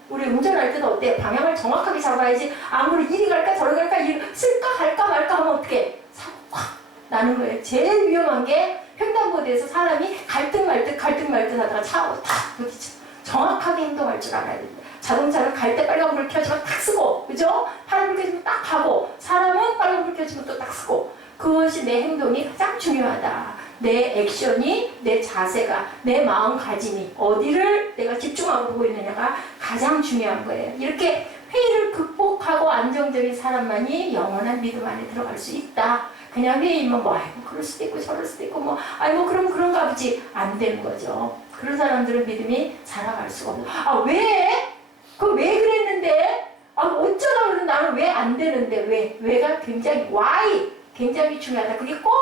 우리 운전할 때도 어때? 방향을 정확하게 잡아야지. 아무리 이리 갈까 저리 갈까 쓸까 갈까 말까 하면 어떻게? 사고 확 나는 거예요. 제일 위험한 게 횡단보도에서 사람이 갈등 말듯 하다가 차하고 탁 부딪혀. 정확하게 행동할 줄 알아야 됩니다. 자동차는 갈 때 빨간불 켜지면 딱 쓰고, 그죠? 파란불 켜지면 딱 가고, 사람은 빨간불 켜지면 또 딱 쓰고. 그것이 내 행동이 가장 중요하다. 내 액션이, 내 자세가, 내 마음가짐이 어디를 내가 집중하고 보고 있느냐가 가장 중요한 거예요. 이렇게 회의를 극복하고 안정적인 사람만이 영원한 믿음 안에 들어갈 수 있다. 그냥 회의면 뭐 아이고 그럴 수도 있고 저럴 수도 있고 뭐 아이고 그럼 그런가 보지 안 되는 거죠. 그런 사람들은 믿음이 자라갈 수가 없고 아 왜? 그 왜 그랬는데? 아 어쩌다 그러면 나는 왜 안 되는데? 왜가 굉장히 why 굉장히 중요하다. 그게 꼭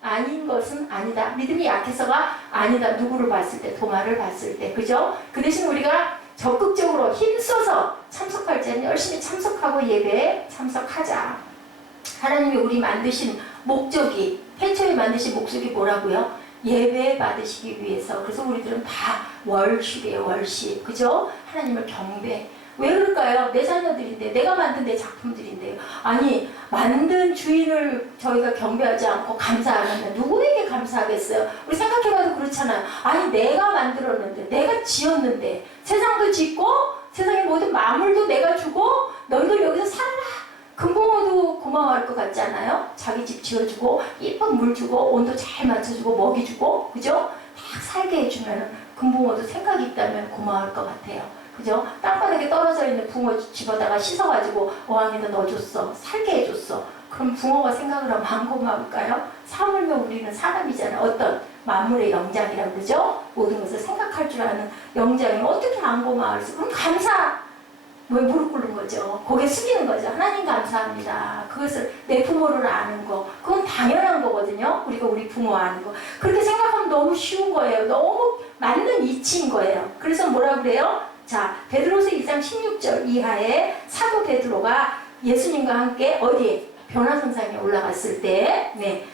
아닌 것은 아니다. 믿음이 약해서가 아니다. 누구를 봤을 때, 도마를 봤을 때, 그죠? 그 대신 우리가 적극적으로 힘써서 참석할 때는 열심히 참석하고 예배에 참석하자. 하나님이 우리 만드신 목적이, 태초에 만드신 목적이 뭐라고요? 예배 받으시기 위해서. 그래서 우리들은 다 월십이에요, 월십. 그죠? 하나님을 경배. 왜 그럴까요? 내 자녀들인데, 내가 만든 내 작품들인데요. 아니, 만든 주인을 저희가 경배하지 않고 감사 안 하면 누구에게 감사하겠어요? 우리 생각해봐도 그렇잖아요. 아니, 내가 만들었는데, 내가 지었는데, 세상도 짓고, 세상의 모든 만물도 내가 주고, 너희들 여기서 살아라. 금붕어도 고마워할 것 같지 않아요? 자기 집 지어주고, 예쁜 물 주고, 온도 잘 맞춰주고, 먹이 주고, 그죠? 딱 살게 해주면 금붕어도 생각이 있다면 고마워할 것 같아요. 그죠? 땅바닥에 떨어져 있는 붕어 집어다가 씻어가지고 어항에다 넣어줬어. 살게 해줬어. 그럼 붕어가 생각을 하면 안 고마울까요? 사물며 우리는 사람이잖아요. 어떤 만물의 영장이라고 그러죠? 모든 것을 생각할 줄 아는 영장이면 어떻게 안 고마울까? 그럼 감사! 왜 무릎 꿇는 거죠? 고개 숙이는 거죠. 하나님 감사합니다. 그것을 내 부모를 아는 거. 그건 당연한 거거든요. 우리가 우리 부모 아는 거. 그렇게 생각하면 너무 쉬운 거예요. 너무 맞는 이치인 거예요. 그래서 뭐라 그래요? 자, 베드로서 2장 16절 이하에 사도 베드로가 예수님과 함께 어디에? 변화선상에 올라갔을 때, 네,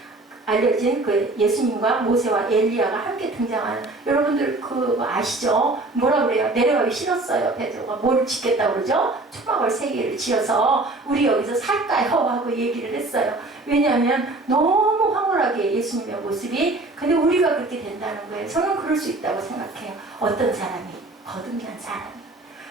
알려진 그 예수님과 모세와 엘리야가 함께 등장하는, 여러분들 그거 아시죠? 뭐라 그래요? 내려가기 싫었어요, 베드로가. 뭘 짓겠다고 그러죠? 초막을 3개를 지어서 우리 여기서 살까요? 하고 얘기를 했어요. 왜냐하면 너무 황홀하게 예수님의 모습이, 근데 우리가 그렇게 된다는 거예요. 저는 그럴 수 있다고 생각해요. 어떤 사람이? 거듭난 사람.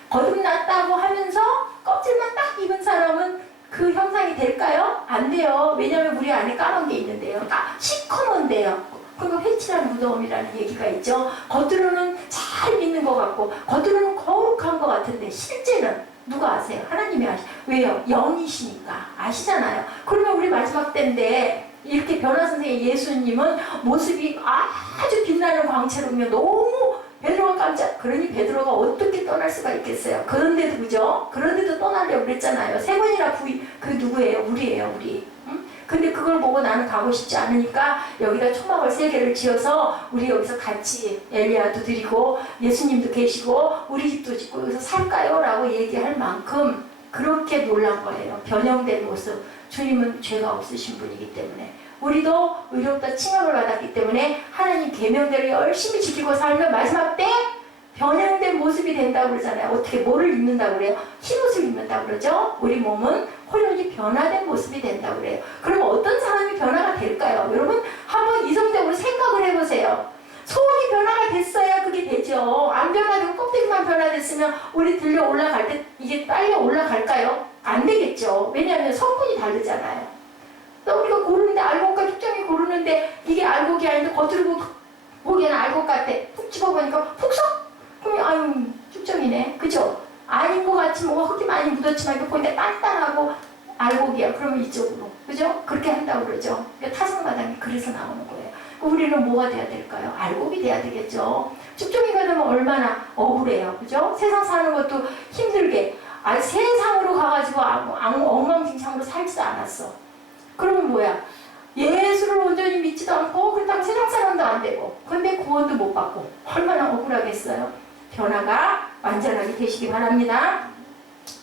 거듭났다고 하면서 껍질만 딱 입은 사람은 그 형상이 될까요? 안 돼요. 왜냐하면 우리 안에 까만 게 있는데요. 시커먼데요. 그리고 회칠한 무덤이라는 얘기가 있죠. 겉으로는 잘 믿는 것 같고 겉으로는 거룩한 것 같은데 실제는 누가 아세요? 하나님이 아시죠. 왜요? 영이시니까 아시잖아요. 그러면 우리 마지막 때인데 이렇게 변화선생의 예수님은 모습이 아주 빛나는 광채로 보면 너무 베드로가 깜짝, 그러니 베드로가 어떻게 떠날 수가 있겠어요? 그런데도 그죠? 그런데도 떠나려고 그랬잖아요. 3번이나 그 누구예요? 우리예요, 우리. 응? 근데 그걸 보고 나는 가고 싶지 않으니까 여기다 초막을 3개를 지어서 우리 여기서 같이 엘리야도 드리고 예수님도 계시고 우리 집도 짓고 여기서 살까요? 라고 얘기할 만큼 그렇게 놀란 거예요. 변형된 모습. 주님은 죄가 없으신 분이기 때문에. 우리도 의롭다 칭함을 받았기 때문에 하나님 계명대로 열심히 지키고 살면 마지막 때 변형된 모습이 된다고 그러잖아요. 어떻게 뭐를 입는다고 그래요? 흰옷을 입는다고 그러죠? 우리 몸은 혼연히 변화된 모습이 된다고 그래요. 그럼 어떤 사람이 변화가 될까요? 여러분 한번 이성적으로 생각을 해보세요. 소원이 변화가 됐어야 그게 되죠. 안 변화되고 껍데기만 변화됐으면 우리 들려 올라갈 때 이게 빨리 올라갈까요? 안 되겠죠. 왜냐하면 성분이 다르잖아요. 또 우리가 고르는데 알곡과 숙정이 고르는데 이게 알곡이 아닌데 겉으로 보기에는 알곡 같아. 푹 집어보니까 푹 썩! 그러면 아유 숙정이네. 그죠? 아닌 것 같이 뭐 흙이 많이 묻었지만 이거 보니까 단단하고 알곡이야. 그러면 이쪽으로. 그죠? 그렇게 한다고 그러죠. 그러니까 타성마당이 그래서 나오는 거예요. 우리는 뭐가 돼야 될까요? 알곡이 돼야 되겠죠. 숙정이가 되면 얼마나 억울해요. 그죠? 세상 사는 것도 힘들게. 세상으로 가가지고 엉망진창으로 살지도 않았어. 그러면 뭐야? 예수를 온전히 믿지도 않고 그렇다고 세상 사람도 안 되고 근데 구원도 못 받고 얼마나 억울하겠어요? 변화가 완전하게 되시기 바랍니다.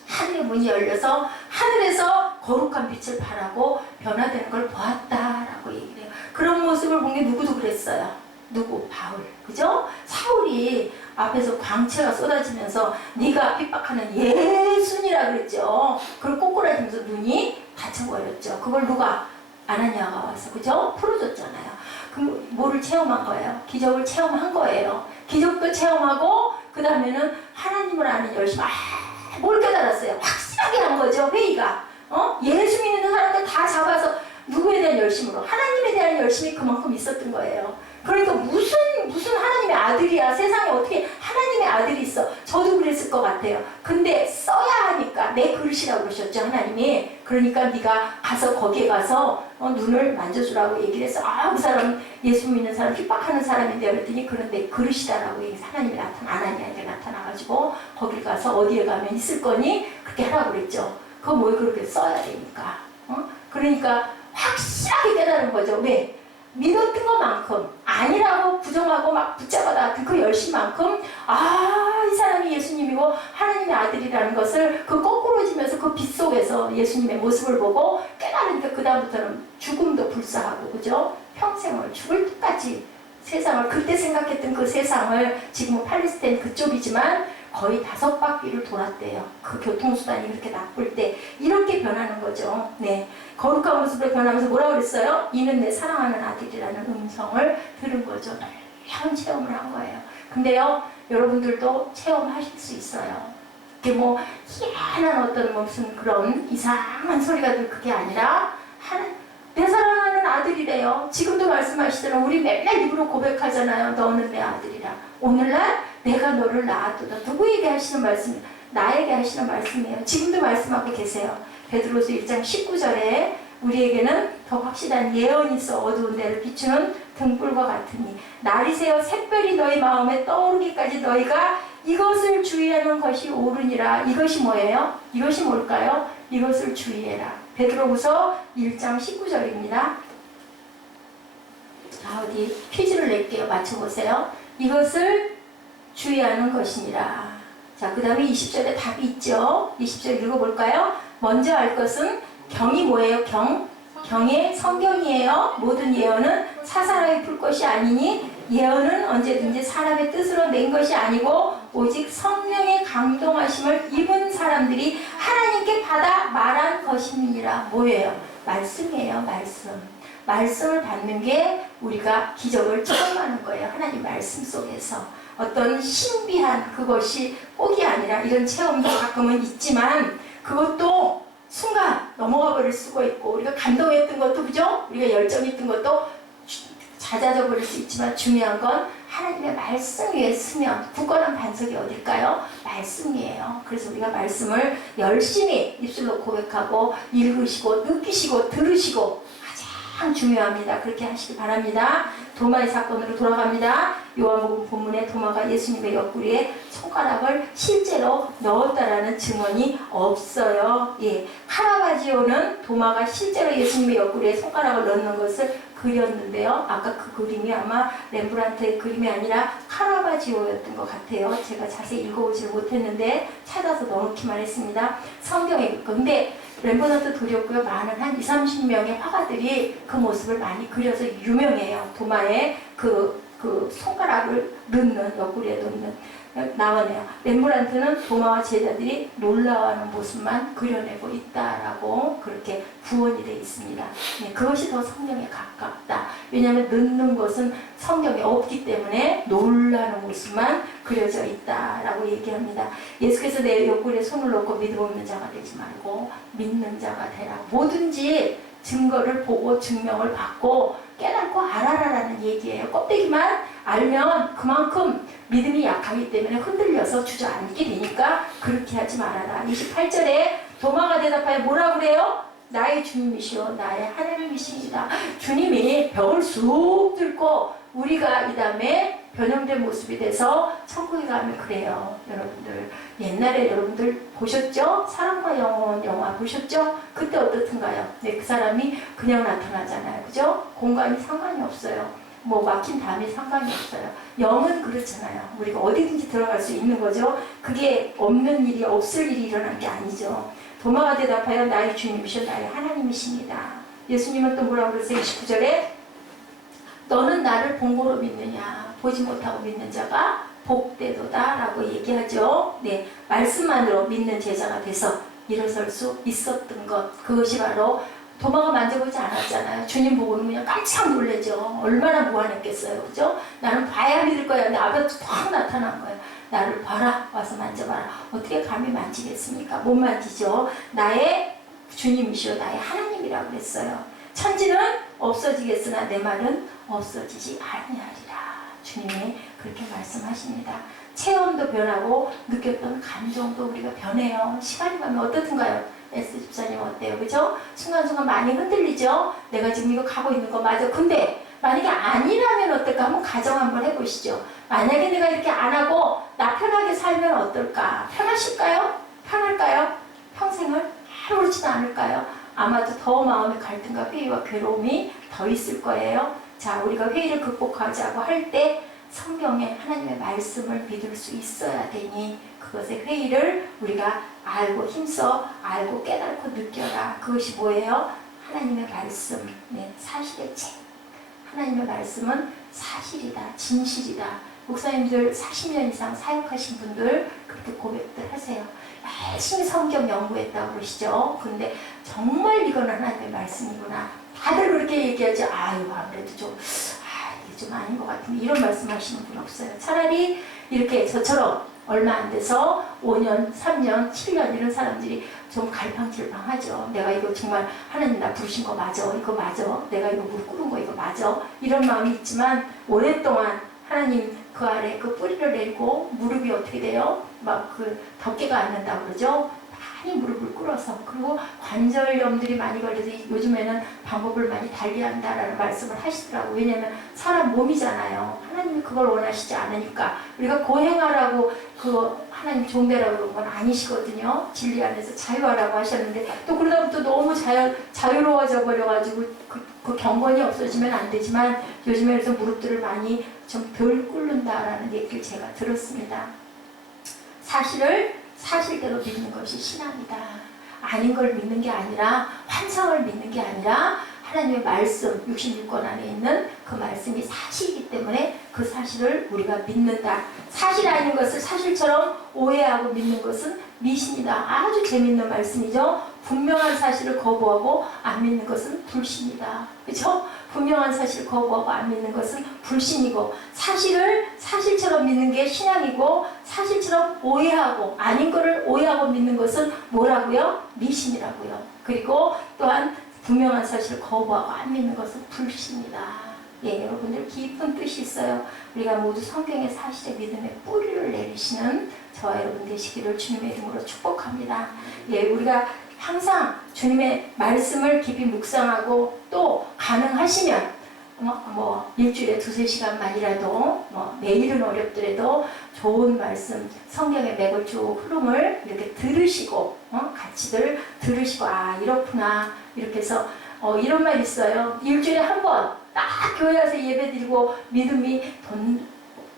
하늘의 문이 열려서 하늘에서 거룩한 빛을 발하고 변화되는 걸 보았다라고 얘기를 해요. 그런 모습을 본 게 누구도 그랬어요. 누구? 바울. 그죠? 사울이 앞에서 광채가 쏟아지면서 네가 핍박하는 예수니라 그랬죠. 그걸 꼬꾸라지면서 눈이 다쳐버렸죠. 그걸 누가? 아나니아가 와서 그죠? 풀어줬잖아요. 그럼 뭐를 체험한 거예요? 기적을 체험한 거예요. 기적도 체험하고 그 다음에는 하나님 하나님을 아는 열심. 뭘 깨달았어요? 확실하게 한 거죠, 회의가. 예수 믿는 사람들 다 잡아서 누구에 대한 열심으로? 하나님에 대한 열심이 그만큼 있었던 거예요. 그러니까 무슨 하나님의 아들이야. 세상에 어떻게 하나님의 아들이 있어. 저도 그랬을 것 같아요. 근데 써야 하니까 내 그릇이라고 그러셨죠, 하나님이. 그러니까 네가 가서 거기에 가서 눈을 만져주라고 얘기를 해서 그 사람 예수 믿는 사람 핍박하는 사람인데 그랬더니 그런 내 그릇이다라고 얘기해서 하나님이 아나니아에게 나타나가지고 거기 가서 어디에 가면 있을 거니? 그렇게 하라고 그랬죠. 그거 뭘 그렇게 써야 되니까. 그러니까 확실하게 깨달은 거죠. 왜? 믿었던 것만큼 아니라고 부정하고 막 붙잡아다 그 열심만큼 이 사람이 예수님이고 하나님의 아들이라는 것을 그 거꾸로지면서 그 빛 속에서 예수님의 모습을 보고 깨달으니까 그 다음부터는 죽음도 불사하고 그죠? 평생을 죽을 때까지 세상을 그때 생각했던 그 세상을 지금은 팔레스타인 그쪽이지만 거의 5바퀴를 돌았대요. 그 교통수단이 그렇게 나쁠 때 이렇게 변하는 거죠. 네, 거룩한 모습으로 변하면서 뭐라고 그랬어요? 이는 내 사랑하는 아들이라는 음성을 들은 거죠. 다양한 체험을 한 거예요. 근데요, 여러분들도 체험하실 수 있어요. 그게 뭐 희한한 어떤 무슨 그런 이상한 소리가 들 그게 아니라 내 사랑하는 아들이래요. 지금도 말씀하시잖아요. 우리 맨날 입으로 고백하잖아요. 너는 내 아들이라. 오늘날 내가 너를 낳았도다. 누구에게 하시는 말씀이에요? 나에게 하시는 말씀이에요. 지금도 말씀하고 계세요. 베드로서 1장 19절에 우리에게는 더 확실한 예언이 있어 어두운 데를 비추는 등불과 같으니 날이 새어 샛별이 너희 마음에 떠오르기까지 너희가 이것을 주의하는 것이 옳으니라. 이것이 뭐예요? 이것이 뭘까요? 이것을 주의해라. 베드로후서 1장 19절입니다. 자, 어디 퀴즈를 낼게요. 맞춰보세요. 이것을 주의하는 것이니라. 자, 그 다음에 20절에 답이 있죠. 20절 읽어볼까요? 먼저 알 것은 경이 뭐예요? 경의 성경이에요. 모든 예언은 사사로이 풀 것이 아니니 예언은 언제든지 사람의 뜻으로 낸 것이 아니고 오직 성령의 감동하심을 입은 사람들이 하나님께 받아 말한 것이니라. 뭐예요? 말씀이에요. 말씀을 받는 게 우리가 기적을 체험하는 거예요. 하나님 말씀 속에서 어떤 신비한 그것이 꼭이 아니라 이런 체험도 가끔은 있지만 그것도 순간 넘어가 버릴 수가 있고 우리가 감동했던 것도 그죠? 우리가 열정이 있던 것도 잦아져 버릴 수 있지만 중요한 건 하나님의 말씀 위에 쓰면 굳건한 반석이 어딜까요? 말씀이에요. 그래서 우리가 말씀을 열심히 입술로 고백하고 읽으시고 느끼시고 들으시고 가장 중요합니다. 그렇게 하시기 바랍니다. 도마의 사건으로 돌아갑니다. 요한복음 본문에 도마가 예수님의 옆구리에 손가락을 실제로 넣었다라는 증언이 없어요. 예, 카라바지오는 도마가 실제로 예수님의 옆구리에 손가락을 넣는 것을 그렸는데요. 아까 그 그림이 아마 렘브란트의 그림이 아니라 카라바지오였던 것 같아요. 제가 자세히 읽어보지 못했는데 찾아서 넣어놓기만 했습니다. 성경에. 근데 렘브란트 그렸고요. 많은 한 20-30명의 화가들이 그 모습을 많이 그려서 유명해요. 도마에 그 손가락을 넣는, 옆구리에 넣는 나오네요. 렘브란트는 도마와 제자들이 놀라워하는 모습만 그려내고 있다라고 그렇게 부원이 되어 있습니다. 네, 그것이 더 성경에 가깝다. 왜냐하면 넣는 것은 성경에 없기 때문에 놀라는 모습만 그려져 있다라고 얘기합니다. 예수께서 내 옆구리에 손을 넣고 믿음 없는 자가 되지 말고 믿는 자가 되라. 뭐든지 증거를 보고 증명을 받고 깨닫고 알아라라는 얘기예요. 껍데기만 알면 그만큼 믿음이 약하기 때문에 흔들려서 주저앉게 되니까 그렇게 하지 말아라. 28절에 도마가 대답하여 뭐라고 그래요? 나의 주님이시오 나의 하나님이십니다. 주님이 벽을 쑥 뚫고 우리가 이 다음에 변형된 모습이 돼서 천국에 가면 그래요. 여러분들 옛날에 여러분들 보셨죠? 사랑과 영혼 영화 보셨죠? 그때 어떻든가요? 네, 그 사람이 그냥 나타나잖아요. 그죠? 공간이 상관이 없어요. 뭐 막힌 담이 상관이 없어요. 영은 그렇잖아요. 우리가 어디든지 들어갈 수 있는 거죠. 그게 없는 일이 없을 일이 일어난 게 아니죠. 도마가 대답하여 나의 주님이시오 나의 하나님이십니다. 예수님은 또 뭐라고 그러세요? 29절에 너는 나를 본고로 믿느냐 보지 못하고 믿는 자가 복되도다 라고 얘기하죠. 네, 말씀만으로 믿는 제자가 돼서 일어설 수 있었던 것, 그것이 바로 도마가 만져보지 않았잖아요. 주님 보고는 그냥 깜짝 놀라죠. 얼마나 무한했겠어요. 그죠? 나는 봐야 믿을 거야. 근데 앞에 탁 나타난 거예요. 나를 봐라. 와서 만져봐라. 어떻게 감히 만지겠습니까? 못 만지죠. 나의 주님이시오. 나의 하나님이라고 그랬어요. 천지는 없어지겠으나 내 말은 없어지지 아니하리라. 주님이 그렇게 말씀하십니다. 체험도 변하고 느꼈던 감정도 우리가 변해요. 시간이 가면 어떻든가요? 에스 집사님 어때요? 그죠? 순간순간 많이 흔들리죠? 내가 지금 이거 가고 있는 거 맞아. 근데 만약에 아니라면 어떨까? 한번 가정 한번 해보시죠. 만약에 내가 이렇게 안 하고 나 편하게 살면 어떨까? 편하실까요? 편할까요? 평생을 아무렇지도 않을까요? 아마도 더 마음의 갈등과 회의와 괴로움이 더 있을 거예요. 자, 우리가 회의를 극복하자고 할 때 성경에 하나님의 말씀을 믿을 수 있어야 되니 그것의 회의를 우리가 알고 힘써 알고 깨닫고 느껴라. 그것이 뭐예요? 하나님의 말씀, 네, 사실의 책. 하나님의 말씀은 사실이다, 진실이다. 목사님들 40년 이상 사역하신 분들 그렇게 고백들 하세요. 열심히 성경 연구했다고 그러시죠. 근데 정말 이건 하나님의 말씀이구나. 다들 그렇게 얘기하죠. 아유, 아무래도 좀 이게 좀 아닌 것 같은데 이런 말씀 하시는 분 없어요. 차라리 이렇게 저처럼 얼마 안 돼서 5년, 3년, 7년 이런 사람들이 좀 갈팡질팡하죠. 내가 이거 정말 하나님 나 부르신 거 맞아? 이거 맞아? 내가 이거 무릎 꿇은 거 이거 맞아? 이런 마음이 있지만 오랫동안 하나님 그 아래 그 뿌리를 내리고 무릎이 어떻게 돼요? 막 그 덮개가 앉는다고 그러죠? 많이 무릎을 꿇어서 그리고 관절염들이 많이 걸려서 요즘에는 방법을 많이 달리한다라는 말씀을 하시더라고요. 왜냐하면 사람 몸이잖아요. 하나님이 그걸 원하시지 않으니까 우리가 고행하라고 그 하나님 종대라고 그런 건 아니시거든요. 진리 안에서 자유하라고 하셨는데 또 그러다 보면 또 너무 자유로워져 버려가지고 그 경건이 없어지면 안 되지만 요즘에 그래서 무릎들을 많이 좀 덜 꿇는다라는 얘기를 제가 들었습니다. 사실을 사실대로 믿는 것이 신앙이다. 아닌 걸 믿는 게 아니라 환상을 믿는 게 아니라 하나님의 말씀 66권 안에 있는 그 말씀이 사실이기 때문에 그 사실을 우리가 믿는다. 사실 아닌 것을 사실처럼 오해하고 믿는 것은 미신이다. 아주 재밌는 말씀이죠. 분명한 사실을 거부하고 안 믿는 것은 불신이다. 그렇죠? 분명한 사실을 거부하고 안 믿는 것은 불신이고 사실을 사실처럼 믿는 게 신앙이고 사실처럼 오해하고 아닌 거를 오해하고 믿는 것은 뭐라고요? 미신이라고요. 그리고 또한 분명한 사실을 거부하고 안 믿는 것은 불신이다. 예, 여러분들 깊은 뜻이 있어요. 우리가 모두 성경의 사실의 믿음의 뿌리를 내리시는 저와 여러분 되시기를 주님의 이름으로 축복합니다. 예, 우리가 항상 주님의 말씀을 깊이 묵상하고 또 가능하시면 일주일에 2-3시간만이라도 매일은 어렵더라도 좋은 말씀 성경의 맥을 쭉 흐름을 이렇게 들으시고 같이들 들으시고 아 이렇구나 이렇게 해서 이런 말 있어요. 일주일에 한 번 딱 교회 와서 예배 드리고 믿음이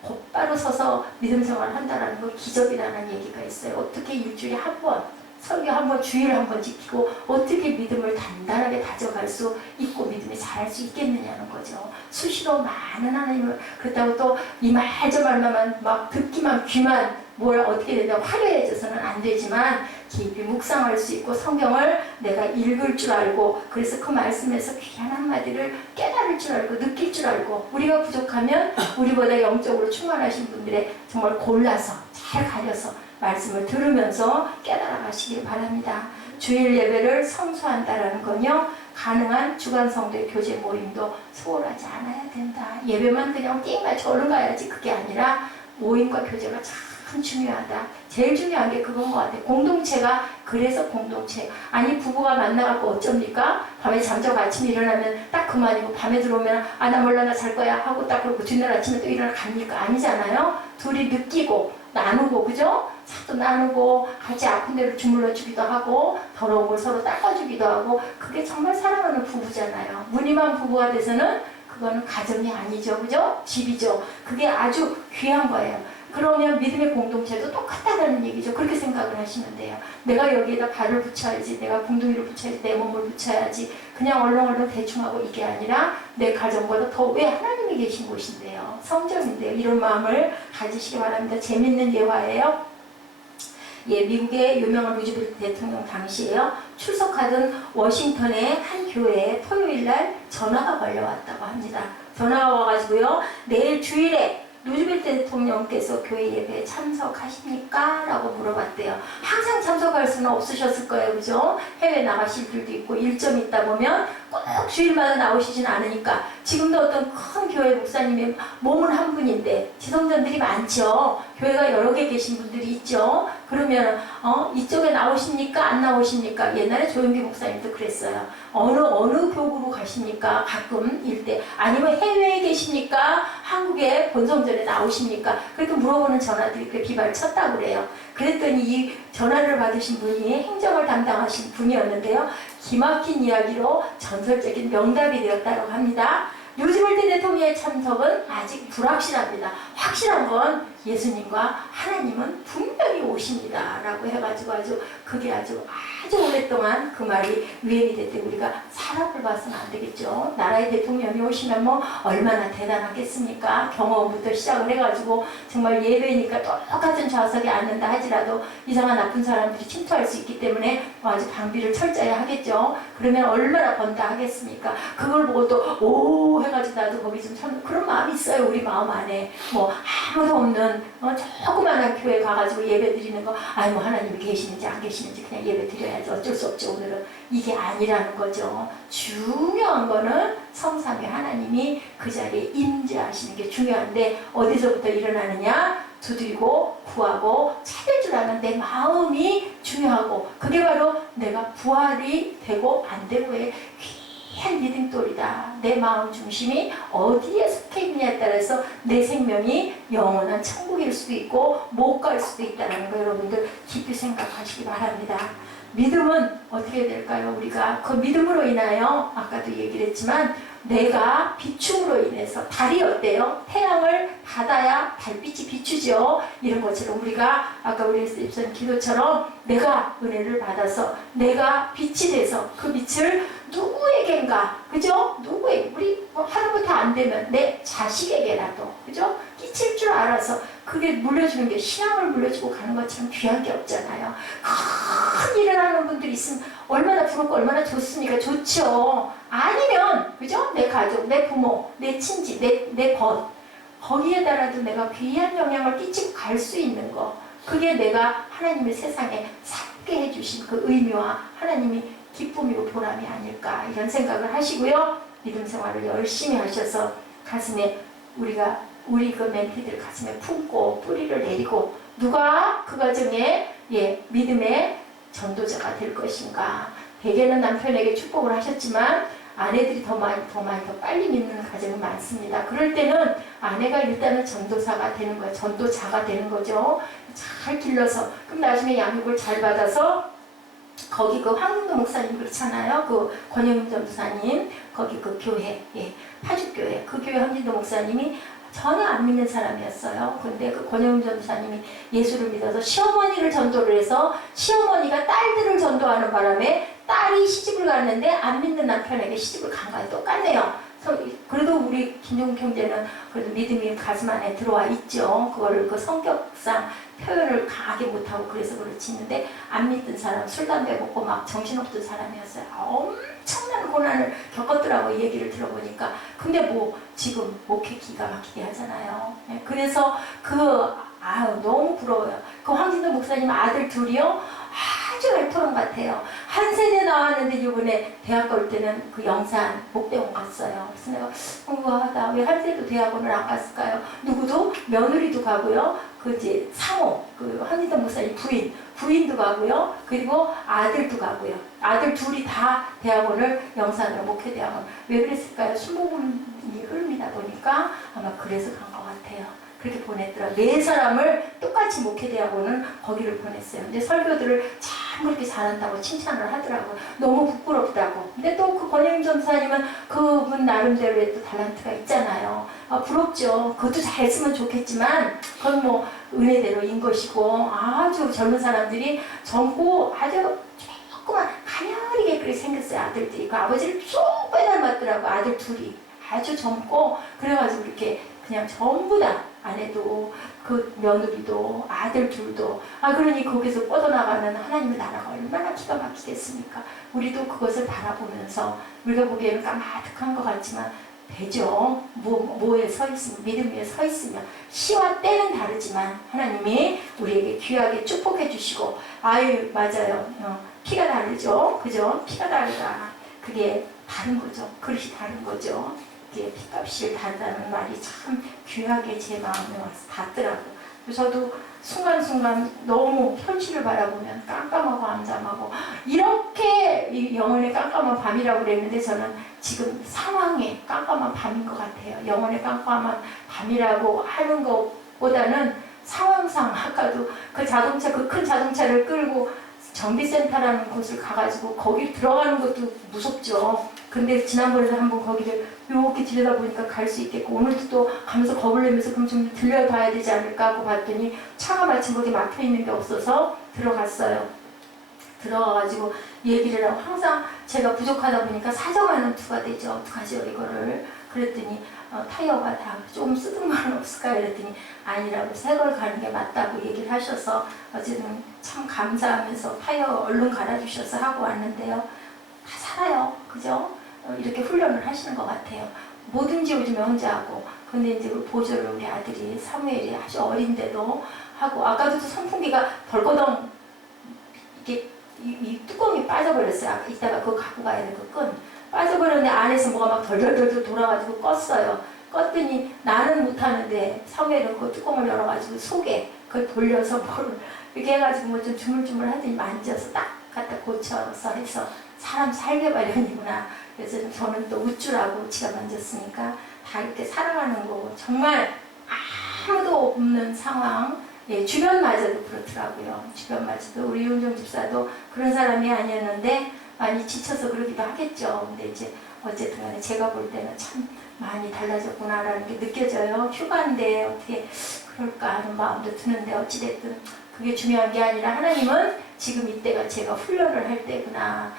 곧바로 서서 믿음 생활을 한다는 거 기적이라는 얘기가 있어요. 어떻게 일주일에 한 번 설교 한 번, 주일 한 번 지키고 어떻게 믿음을 단단하게 다져갈 수 있고 믿음이 자랄 수 있겠느냐는 거죠. 수시로 많은 하나님을 그렇다고 또 이 말 저 말만 막 듣기만 귀만 뭘 어떻게 되냐 화려해져서는 안 되지만 깊이 묵상할 수 있고 성경을 내가 읽을 줄 알고 그래서 그 말씀에서 귀한 한마디를 깨달을 줄 알고 느낄 줄 알고 우리가 부족하면 우리보다 영적으로 충만하신 분들의 정말 골라서 잘 가려서 말씀을 들으면서 깨달아 가시길 바랍니다. 주일 예배를 성수한다라는 건요. 가능한 주간 성도의 교제 모임도 소홀하지 않아야 된다. 예배만 그냥 띵만 절로 가야지 그게 아니라 모임과 교제가 참 중요하다. 제일 중요한 게 그건 것 같아요. 공동체가 그래서 공동체. 아니 부부가 만나갖고 어쩝니까? 밤에 잠자고 아침에 일어나면 딱 그만이고 밤에 들어오면 아 나 몰라 나 잘 거야 하고 딱 그러고 뒷날 아침에 또 일어나 갑니까? 아니잖아요. 둘이 느끼고 나누고 그죠? 차도 나누고 같이 아픈 데를 주물러 주기도 하고 더러운 걸 서로 닦아주기도 하고 그게 정말 사랑하는 부부잖아요. 무늬만 부부가 돼서는 그거는 가정이 아니죠. 그죠? 집이죠. 그게 아주 귀한 거예요. 그러면 믿음의 공동체도 똑같다는 얘기죠. 그렇게 생각을 하시면 돼요. 내가 여기에다 발을 붙여야지, 내가 궁둥이를 붙여야지, 내 몸을 붙여야지 그냥 얼렁얼렁 대충하고 이게 아니라 내 가정보다 더 왜 하나님이 계신 곳인데요. 성전인데요. 이런 마음을 가지시기 바랍니다. 재밌는 예화예요. 예, 미국의 유명한 루즈벨트 대통령 당시에요. 출석하던 워싱턴의 한 교회에 토요일날 전화가 걸려왔다고 합니다. 전화가 와가지고요. 내일 주일에 루즈벨트 대통령께서 교회 예배에 참석하십니까? 라고 물어봤대요. 항상 참석할 수는 없으셨을 거예요. 그죠? 해외 나가실 일도 있고 일정이 있다 보면 꼭 주일마다 나오시진 않으니까. 지금도 어떤 큰 교회 목사님의 몸은 한 분인데 지성전들이 많죠. 교회가 여러 개 계신 분들이 있죠. 그러면 이쪽에 나오십니까? 안 나오십니까? 옛날에 조영기 목사님도 그랬어요. 어느 교구로 가십니까? 가끔 일때 아니면 해외에 계십니까? 한국에 본성전에 나오십니까? 그렇게 물어보는 전화들이 그렇게 비발을 쳤다고 그래요. 그랬더니 이 전화를 받으신 분이 행정을 담당하신 분이었는데요. 기막힌 이야기로 전설적인 명답이 되었다고 합니다. 루즈벨트 대통령의 참석은 아직 불확실합니다. 확실한 건 예수님과 하나님은 분명히 오십니다. 라고 해가지고 그게 아주 오랫동안 그 말이 유행이 됐대. 우리가 사람을 봐서는 안 되겠죠. 나라의 대통령이 오시면 뭐 얼마나 대단하겠습니까? 경호원부터 시작을 해가지고 정말 예배니까 똑같은 좌석에 앉는다 하지라도 이상한 나쁜 사람들이 침투할 수 있기 때문에 아주 방비를 철저히 하겠죠. 그러면 얼마나 번다 하겠습니까? 그걸 보고 또 오 해가지고 나도 거기 좀 참 그런 마음이 있어요. 우리 마음 안에 뭐 아무도 없는 조그마한 교회 가가지고 예배 드리는 거 아니 뭐 하나님이 계시는지 안 계시는지 그냥 예배 드려야지 어쩔 수 없죠. 오늘은 이게 아니라는 거죠. 중요한 거는 성삼위 하나님이 그 자리에 임재하시는 게 중요한데 어디서부터 일어나느냐? 두드리고 구하고 찾을 줄 아는 내 마음이 중요하고 그게 바로 내가 부활이 되고 안 되고의 귀한 믿음돌이다. 내 마음 중심이 어디에 속해 있느냐에 따라서 내 생명이 영원한 천국일 수도 있고 못 갈 수도 있다는 거 여러분들 깊이 생각하시기 바랍니다. 믿음은 어떻게 될까요? 우리가 그 믿음으로 인하여 아까도 얘기를 했지만 내가 비춤으로 인해서 달이 어때요? 태양을 받아야 달빛이 비추죠. 이런 것처럼 우리가 아까 우리 입선 기도처럼 내가 은혜를 받아서 내가 빛이 돼서 그 빛을 누구에겐가 그죠? 우리 하루부터 안 되면 내 자식에게라도 그죠? 끼칠 줄 알아서 그게 물려주는 게 신앙을 물려주고 가는 것처럼 귀한 게 없잖아요. 큰 일을 하는 분들이 있으면 얼마나 부럽고 얼마나 좋습니까? 좋죠. 아니면 그죠? 내 가족, 내 부모, 내 친지, 내 것 거기에다라도 내가 귀한 영향을 끼치고 갈 수 있는 거 그게 내가 하나님의 세상에 살게 해주신 그 의미와 하나님이 기쁨이고 보람이 아닐까 이런 생각을 하시고요. 믿음 생활을 열심히 하셔서 가슴에 우리 그 멘티들 가슴에 품고 뿌리를 내리고 누가 그 과정에 믿음의 전도자가 될 것인가. 대개는 남편에게 축복을 하셨지만 아내들이 더 빨리 믿는 가정이 많습니다. 그럴 때는 아내가 일단은 전도사가 되는 거예요. 전도자가 되는 거죠. 잘 길러서 그럼 나중에 양육을 잘 받아서 거기 그 황문도 목사님 그렇잖아요. 그 권영임 전도사님 거기 그 교회 파주교회 그 교회 황진도 목사님이 전혀 안 믿는 사람이었어요. 근데 그 권영임 전도사님이 예수를 믿어서 시어머니를 전도를 해서 시어머니가 딸들을 전도하는 바람에 딸이 시집을 갔는데 안 믿는 남편에게 시집을 간 거랑 똑같네요. 그래도 우리 김종국 형제는 그래도 믿음이 가슴 안에 들어와 있죠. 그거를 그 성격상 표현을 강하게 못하고 그래서 그렇지 있는데 안 믿던 사람 술 담배 먹고 막 정신없던 사람이었어요. 엄청난 고난을 겪었더라고 얘기를 들어보니까. 근데 뭐 지금 목회 기가 막히게 하잖아요. 그래서 너무 부러워요. 그 황진도 목사님 아들 둘이요. 아주 알토론 같아요. 한 세대 나왔는데 이번에 대학 갈 때는 그 영산 목대원 갔어요. 그래서 내가 우와하다. 왜 한 세대도 대학원을 안 갔을까요? 누구도 며느리도 가고요. 그 이제 상호 그 황진도 목사님 부인도 가고요. 그리고 아들도 가고요. 아들 둘이 다 대학원을 영산으로 목회대학원. 왜 그랬을까요? 순복음이 흐름이다 보니까 아마 그래서 간 것 같아요. 그렇게 보냈더라. 네 사람을 똑같이 목회대학원은 거기를 보냈어요. 근데 설교들을 참 그렇게 잘한다고 칭찬을 하더라고요. 너무 부끄럽다고. 근데 또 그 권영임 전사님은 그분 나름대로의 또 달란트가 있잖아요. 부럽죠. 그것도 잘했으면 좋겠지만 그건 뭐 은혜대로인 것이고 아주 젊은 사람들이 젊고 아주 조그만 가녀리게 그렇게 생겼어요. 아들들이. 그 아버지를 쭉 빼닮았더라고. 아들 둘이. 아주 젊고 그래가지고 이렇게 그냥 전부 다 아내도 그 며느리도 아들 둘도 그러니 거기서 뻗어나가는 하나님의 나라가 얼마나 기가 막히겠습니까? 우리도 그것을 바라보면서 우리가 보기에는 까마득한 것 같지만 되죠. 뭐에 서 있으면, 믿음 위에 서 있으면. 시와 때는 다르지만 하나님이 우리에게 귀하게 축복해 주시고, 아유, 맞아요. 피가 다르죠. 그죠? 피가 다르다. 그게 다른 거죠. 그릇이 다른 거죠. 그게 피값이 다르다는 말이 참 귀하게 제 마음에 와서 닿더라고요. 저도 순간순간 너무 현실을 바라보면 깜깜하고 암담하고, 이렇게 이 영혼의 깜깜한 밤이라고 그랬는데 저는 지금 상황의 깜깜한 밤인 것 같아요. 영혼의 깜깜한 밤이라고 하는 것보다는 상황상, 아까도 그 자동차, 그 큰 자동차를 끌고 정비센터라는 곳을 가가지고 거기 들어가는 것도 무섭죠. 근데 지난번에도 한번 거기를 이렇게 들여다보니까 갈 수 있겠고, 오늘도 또 가면서 겁을 내면서 그럼 좀 들려봐야 되지 않을까 하고 봤더니 차가 마침 거기 막혀있는 게 없어서 들어갔어요. 들어가가지고 얘기를 하고, 항상 제가 부족하다 보니까 사정하는 투가 되죠. 어떡하죠 이거를. 그랬더니 타이어가 다 좀 쓰든만 없을까 이랬더니 아니라고, 새 걸 가는 게 맞다고 얘기를 하셔서 어쨌든 참 감사하면서 타이어 얼른 갈아주셔서 하고 왔는데요. 다 살아요. 그죠? 이렇게 훈련을 하시는 것 같아요. 뭐든지 요즘에 혼자 하고. 근데 이제 그 보조를 우리 아들이 사무엘이 아주 어린데도 하고, 아까도 선풍기가 벌거덩 이게 이 뚜껑이 빠져버렸어요. 아까 이따가 그거 갖고 가야 돼. 그 끈 빠져버렸는데 안에서 뭐가 막 덜덜덜 돌아가지고 껐어요. 껐더니 나는 못하는데 사무엘은 그 뚜껑을 열어가지고 속에 그걸 돌려서 뭘 이렇게 해가지고 뭐 좀 주물주물 하더니 만져서 딱 갖다 고쳐서 해서 사람 살게 마련이구나. 그래서 저는 또 우쭐하고 지가 만졌으니까 다 이렇게 살아가는 거고, 정말 아무도 없는 상황. 예, 주변마저도 그렇더라고요. 주변마저도 우리 윤종 집사도 그런 사람이 아니었는데 많이 지쳐서 그러기도 하겠죠. 근데 이제 어쨌든 간에 제가 볼 때는 참 많이 달라졌구나라는 게 느껴져요. 휴가인데 어떻게 그럴까 하는 마음도 드는데, 어찌됐든 그게 중요한 게 아니라 하나님은 지금 이때가 제가 훈련을 할 때구나.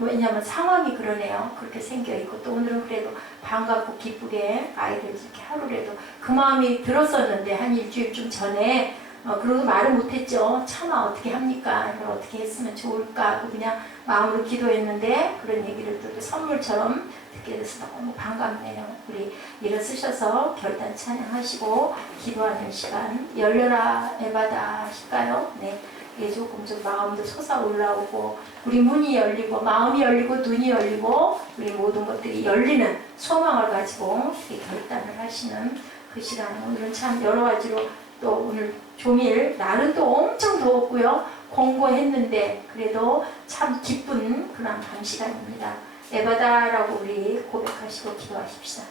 왜냐하면 상황이 그러네요. 그렇게 생겨있고, 또 오늘은 그래도 반갑고 기쁘게 아이들 이렇게 하루라도 그 마음이 들었었는데, 한 일주일쯤 전에 그러고 말을 못했죠. 차마 어떻게 합니까? 이걸 어떻게 했으면 좋을까 하고 그냥 마음으로 기도했는데, 그런 얘기를 또 선물처럼 듣게 돼서 너무 반갑네요. 우리 일어서셔서 결단 찬양하시고 기도하는 시간, 열려라 에바다 하실까요? 네. 이게 조금 좀 마음도 솟아올라오고, 우리 문이 열리고 마음이 열리고 눈이 열리고 우리 모든 것들이 열리는 소망을 가지고 이렇게 결단을 하시는 그 시간. 오늘은 참 여러 가지로, 또 오늘 종일 날은 또 엄청 더웠고요. 공고했는데 그래도 참 기쁜 그런 밤 시간입니다. 에바다라고 우리 고백하시고 기도하십시다.